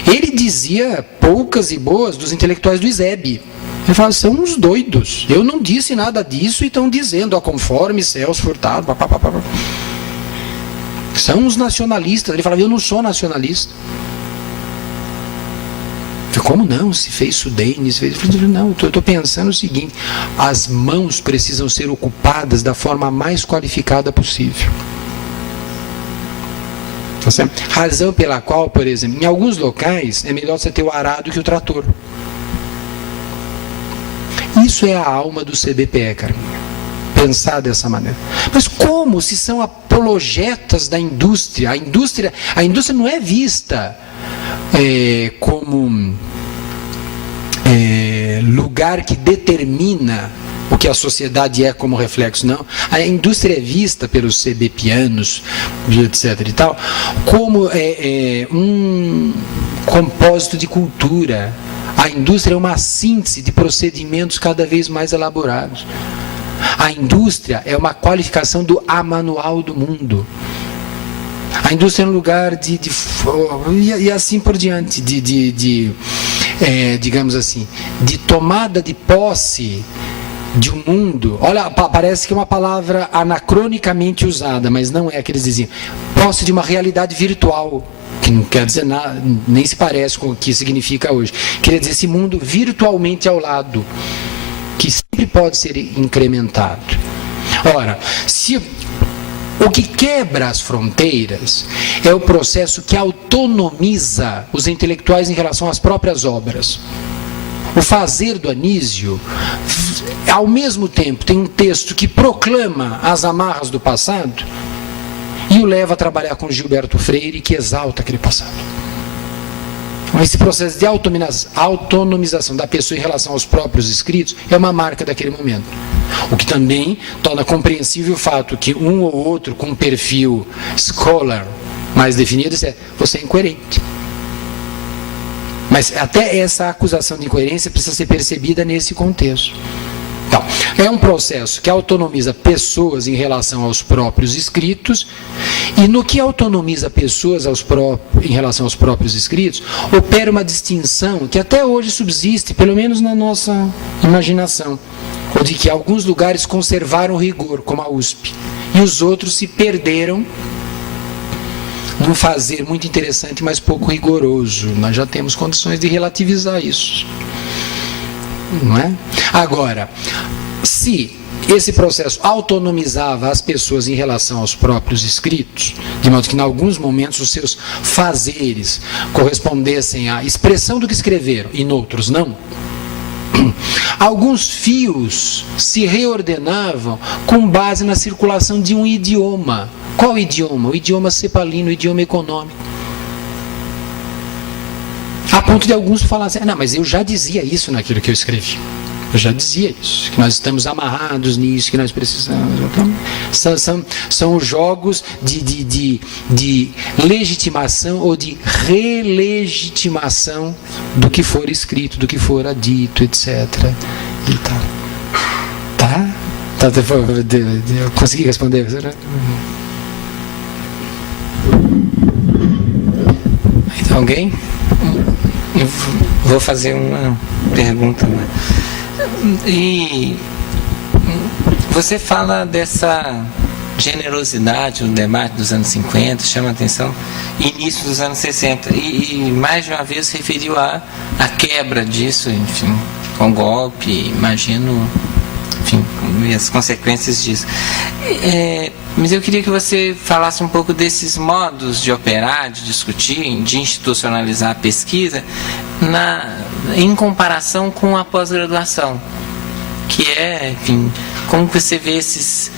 ele dizia poucas e boas dos intelectuais do ISEB. Ele fala, são uns doidos, eu não disse nada disso e estão dizendo, conforme Celso Furtado, são uns nacionalistas. Ele falava, eu não sou nacionalista. Como não? Se fez Sudene, se fez... Não, eu estou pensando o seguinte, as mãos precisam ser ocupadas da forma mais qualificada possível. Tá certo? Razão pela qual, por exemplo, em alguns locais é melhor você ter o arado que o trator. Isso é a alma do CBPE, Carminha. Pensar dessa maneira. Mas como se são apologetas da indústria? A indústria não é vista como lugar que determina o que a sociedade é como reflexo, não. A indústria é vista pelos CBPianos, etc. e tal, como um compósito de cultura. A indústria é uma síntese de procedimentos cada vez mais elaborados. A indústria é uma qualificação do amanual do mundo. A indústria é um lugar e assim por diante, digamos assim, de tomada de posse de um mundo. Olha, parece que é uma palavra anacronicamente usada, mas não é que eles diziam. Posse de uma realidade virtual, que não quer dizer nada, nem se parece com o que significa hoje. Queria dizer esse mundo virtualmente ao lado, que sempre pode ser incrementado. Ora, o que quebra as fronteiras é o processo que autonomiza os intelectuais em relação às próprias obras. O fazer do Anísio, ao mesmo tempo, tem um texto que proclama as amarras do passado e o leva a trabalhar com Gilberto Freire, que exalta aquele passado. Esse processo de autonomização da pessoa em relação aos próprios escritos é uma marca daquele momento. O que também torna compreensível o fato que um ou outro com um perfil scholar mais definido diz, você é incoerente. Mas até essa acusação de incoerência precisa ser percebida nesse contexto. Então, é um processo que autonomiza pessoas em relação aos próprios escritos, e no que autonomiza pessoas em relação aos próprios escritos, opera uma distinção que até hoje subsiste, pelo menos na nossa imaginação, ou de que alguns lugares conservaram o rigor, como a USP, e os outros se perderam num fazer muito interessante, mas pouco rigoroso. Nós já temos condições de relativizar isso. Não é? Agora, se esse processo autonomizava as pessoas em relação aos próprios escritos, de modo que em alguns momentos os seus fazeres correspondessem à expressão do que escreveram, e em outros não, alguns fios se reordenavam com base na circulação de um idioma. Qual idioma? O idioma cepalino, o idioma econômico. A ponto de alguns falarem assim, não, mas eu já dizia isso naquilo que eu escrevi. Eu já dizia isso, que nós estamos amarrados nisso, que nós precisamos. Então, são os jogos de legitimação ou de relegitimação do que for escrito, do que for dito, etc. E tal. Tá? Eu consegui responder? Então, alguém? Eu vou fazer uma pergunta. E você fala dessa generosidade no debate dos anos 50, chama a atenção, início dos anos 60, e mais de uma vez se referiu à quebra disso, enfim, com golpe, imagino, enfim, as consequências disso. Mas eu queria que você falasse um pouco desses modos de operar, de discutir, de institucionalizar a pesquisa, em comparação com a pós-graduação, que é, enfim, como você vê esses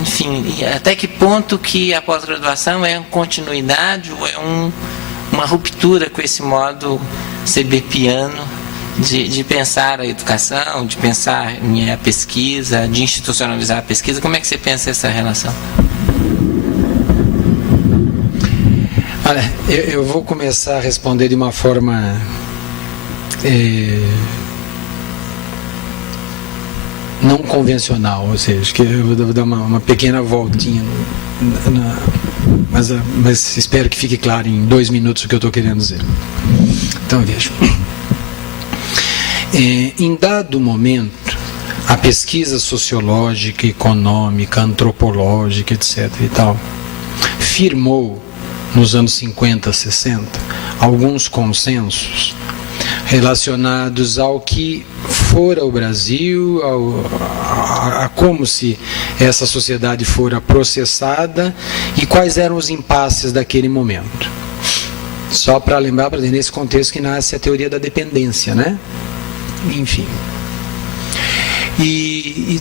enfim, até que ponto que a pós-graduação é uma continuidade ou é uma ruptura com esse modo sebepiano de pensar a educação, de pensar a pesquisa, de institucionalizar a pesquisa? Como é que você pensa essa relação? Olha, eu vou começar a responder de uma forma não convencional, ou seja, que eu vou dar uma pequena voltinha, mas espero que fique claro em 2 minutos o que eu estou querendo dizer. Então, veja. Em dado momento, a pesquisa sociológica, econômica, antropológica, etc. e tal, firmou, nos anos 50, 60, alguns consensos relacionados ao que fora o Brasil, a como se essa sociedade fora processada e quais eram os impasses daquele momento. Só para lembrar, nesse contexto que nasce a teoria da dependência, né? Enfim. E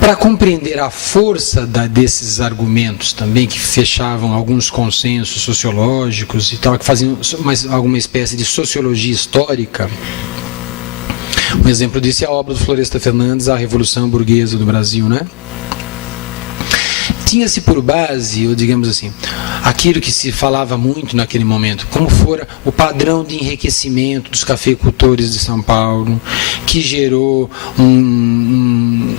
para compreender a força desses argumentos também, que fechavam alguns consensos sociológicos e tal, que faziam alguma espécie de sociologia histórica, um exemplo disso é a obra do Floresta Fernandes, A Revolução Burguesa do Brasil, né? Tinha-se por base, ou digamos assim, aquilo que se falava muito naquele momento, como fora o padrão de enriquecimento dos cafeicultores de São Paulo, que gerou um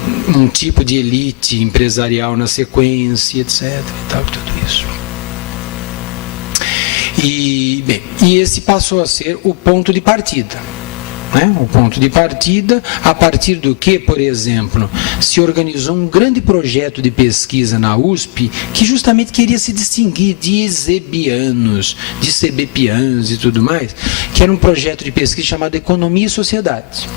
tipo de elite empresarial na sequência, etc. e tal, tudo isso. E esse passou a ser o ponto de partida. O ponto de partida, a partir do que, por exemplo, se organizou um grande projeto de pesquisa na USP que justamente queria se distinguir de esebianos, de sebepianos e tudo mais, que era um projeto de pesquisa chamado Economia e Sociedade,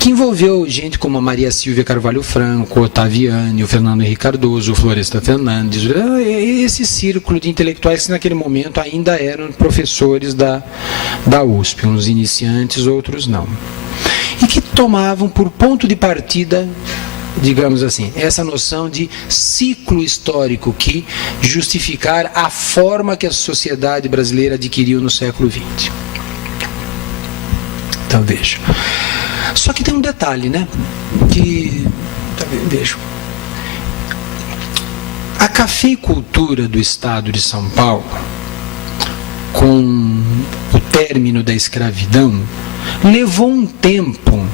que envolveu gente como a Maria Silvia Carvalho Franco, o Ottaviani, o Fernando Henrique Cardoso, o Floresta Fernandes, esse círculo de intelectuais que naquele momento ainda eram professores da USP, uns iniciantes, outros não. E que tomavam por ponto de partida, digamos assim, essa noção de ciclo histórico que justificar a forma que a sociedade brasileira adquiriu no século XX. Então, veja. Só que tem um detalhe, né? Veja. A cafeicultura do estado de São Paulo, com o término da escravidão, levou um tempo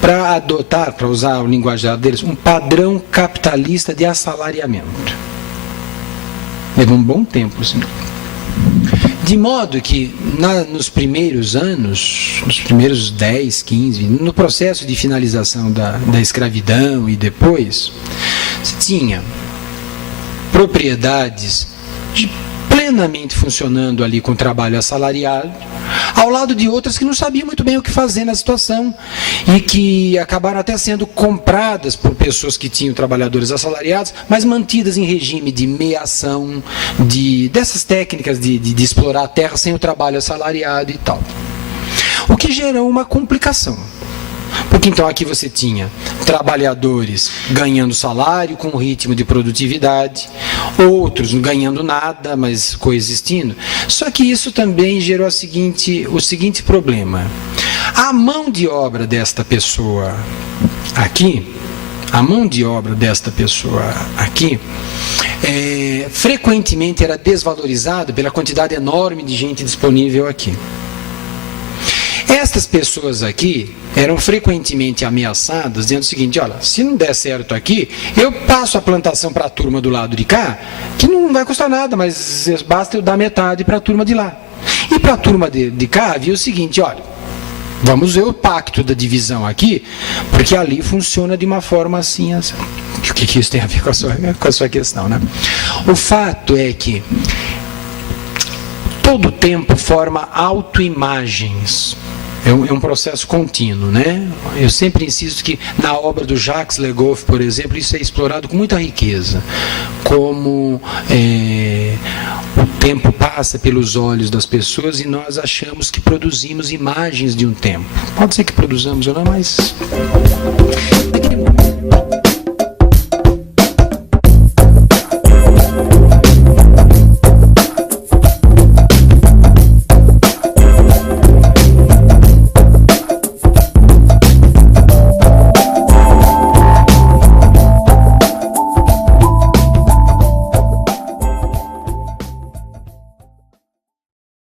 para adotar, para usar o linguajar deles, um padrão capitalista de assalariamento. Levou um bom tempo, assim. De modo que, nos primeiros anos, nos primeiros 10, 15, no processo de finalização da escravidão e depois, se tinha propriedades plenamente funcionando ali com trabalho assalariado, ao lado de outras que não sabiam muito bem o que fazer na situação e que acabaram até sendo compradas por pessoas que tinham trabalhadores assalariados, mas mantidas em regime de meação, dessas técnicas de explorar a terra sem o trabalho assalariado e tal. O que gerou uma complicação. Porque então aqui você tinha trabalhadores ganhando salário com ritmo de produtividade, outros não ganhando nada, mas coexistindo. Só que isso também gerou o seguinte problema. A mão de obra desta pessoa aqui, frequentemente era desvalorizada pela quantidade enorme de gente disponível aqui. Estas pessoas aqui eram frequentemente ameaçadas, dizendo o seguinte: olha, se não der certo aqui, eu passo a plantação para a turma do lado de cá, que não vai custar nada, mas basta eu dar metade para a turma de lá. E para a turma de cá havia o seguinte: olha, vamos ver o pacto da divisão aqui, porque ali funciona de uma forma assim, assim. O que isso tem a ver com a sua questão, né? O fato é que todo o tempo forma autoimagens. É um processo contínuo, né? Eu sempre insisto que na obra do Jacques Le Goff, por exemplo, isso é explorado com muita riqueza. Como o tempo passa pelos olhos das pessoas e nós achamos que produzimos imagens de um tempo. Pode ser que produzamos ou não, mas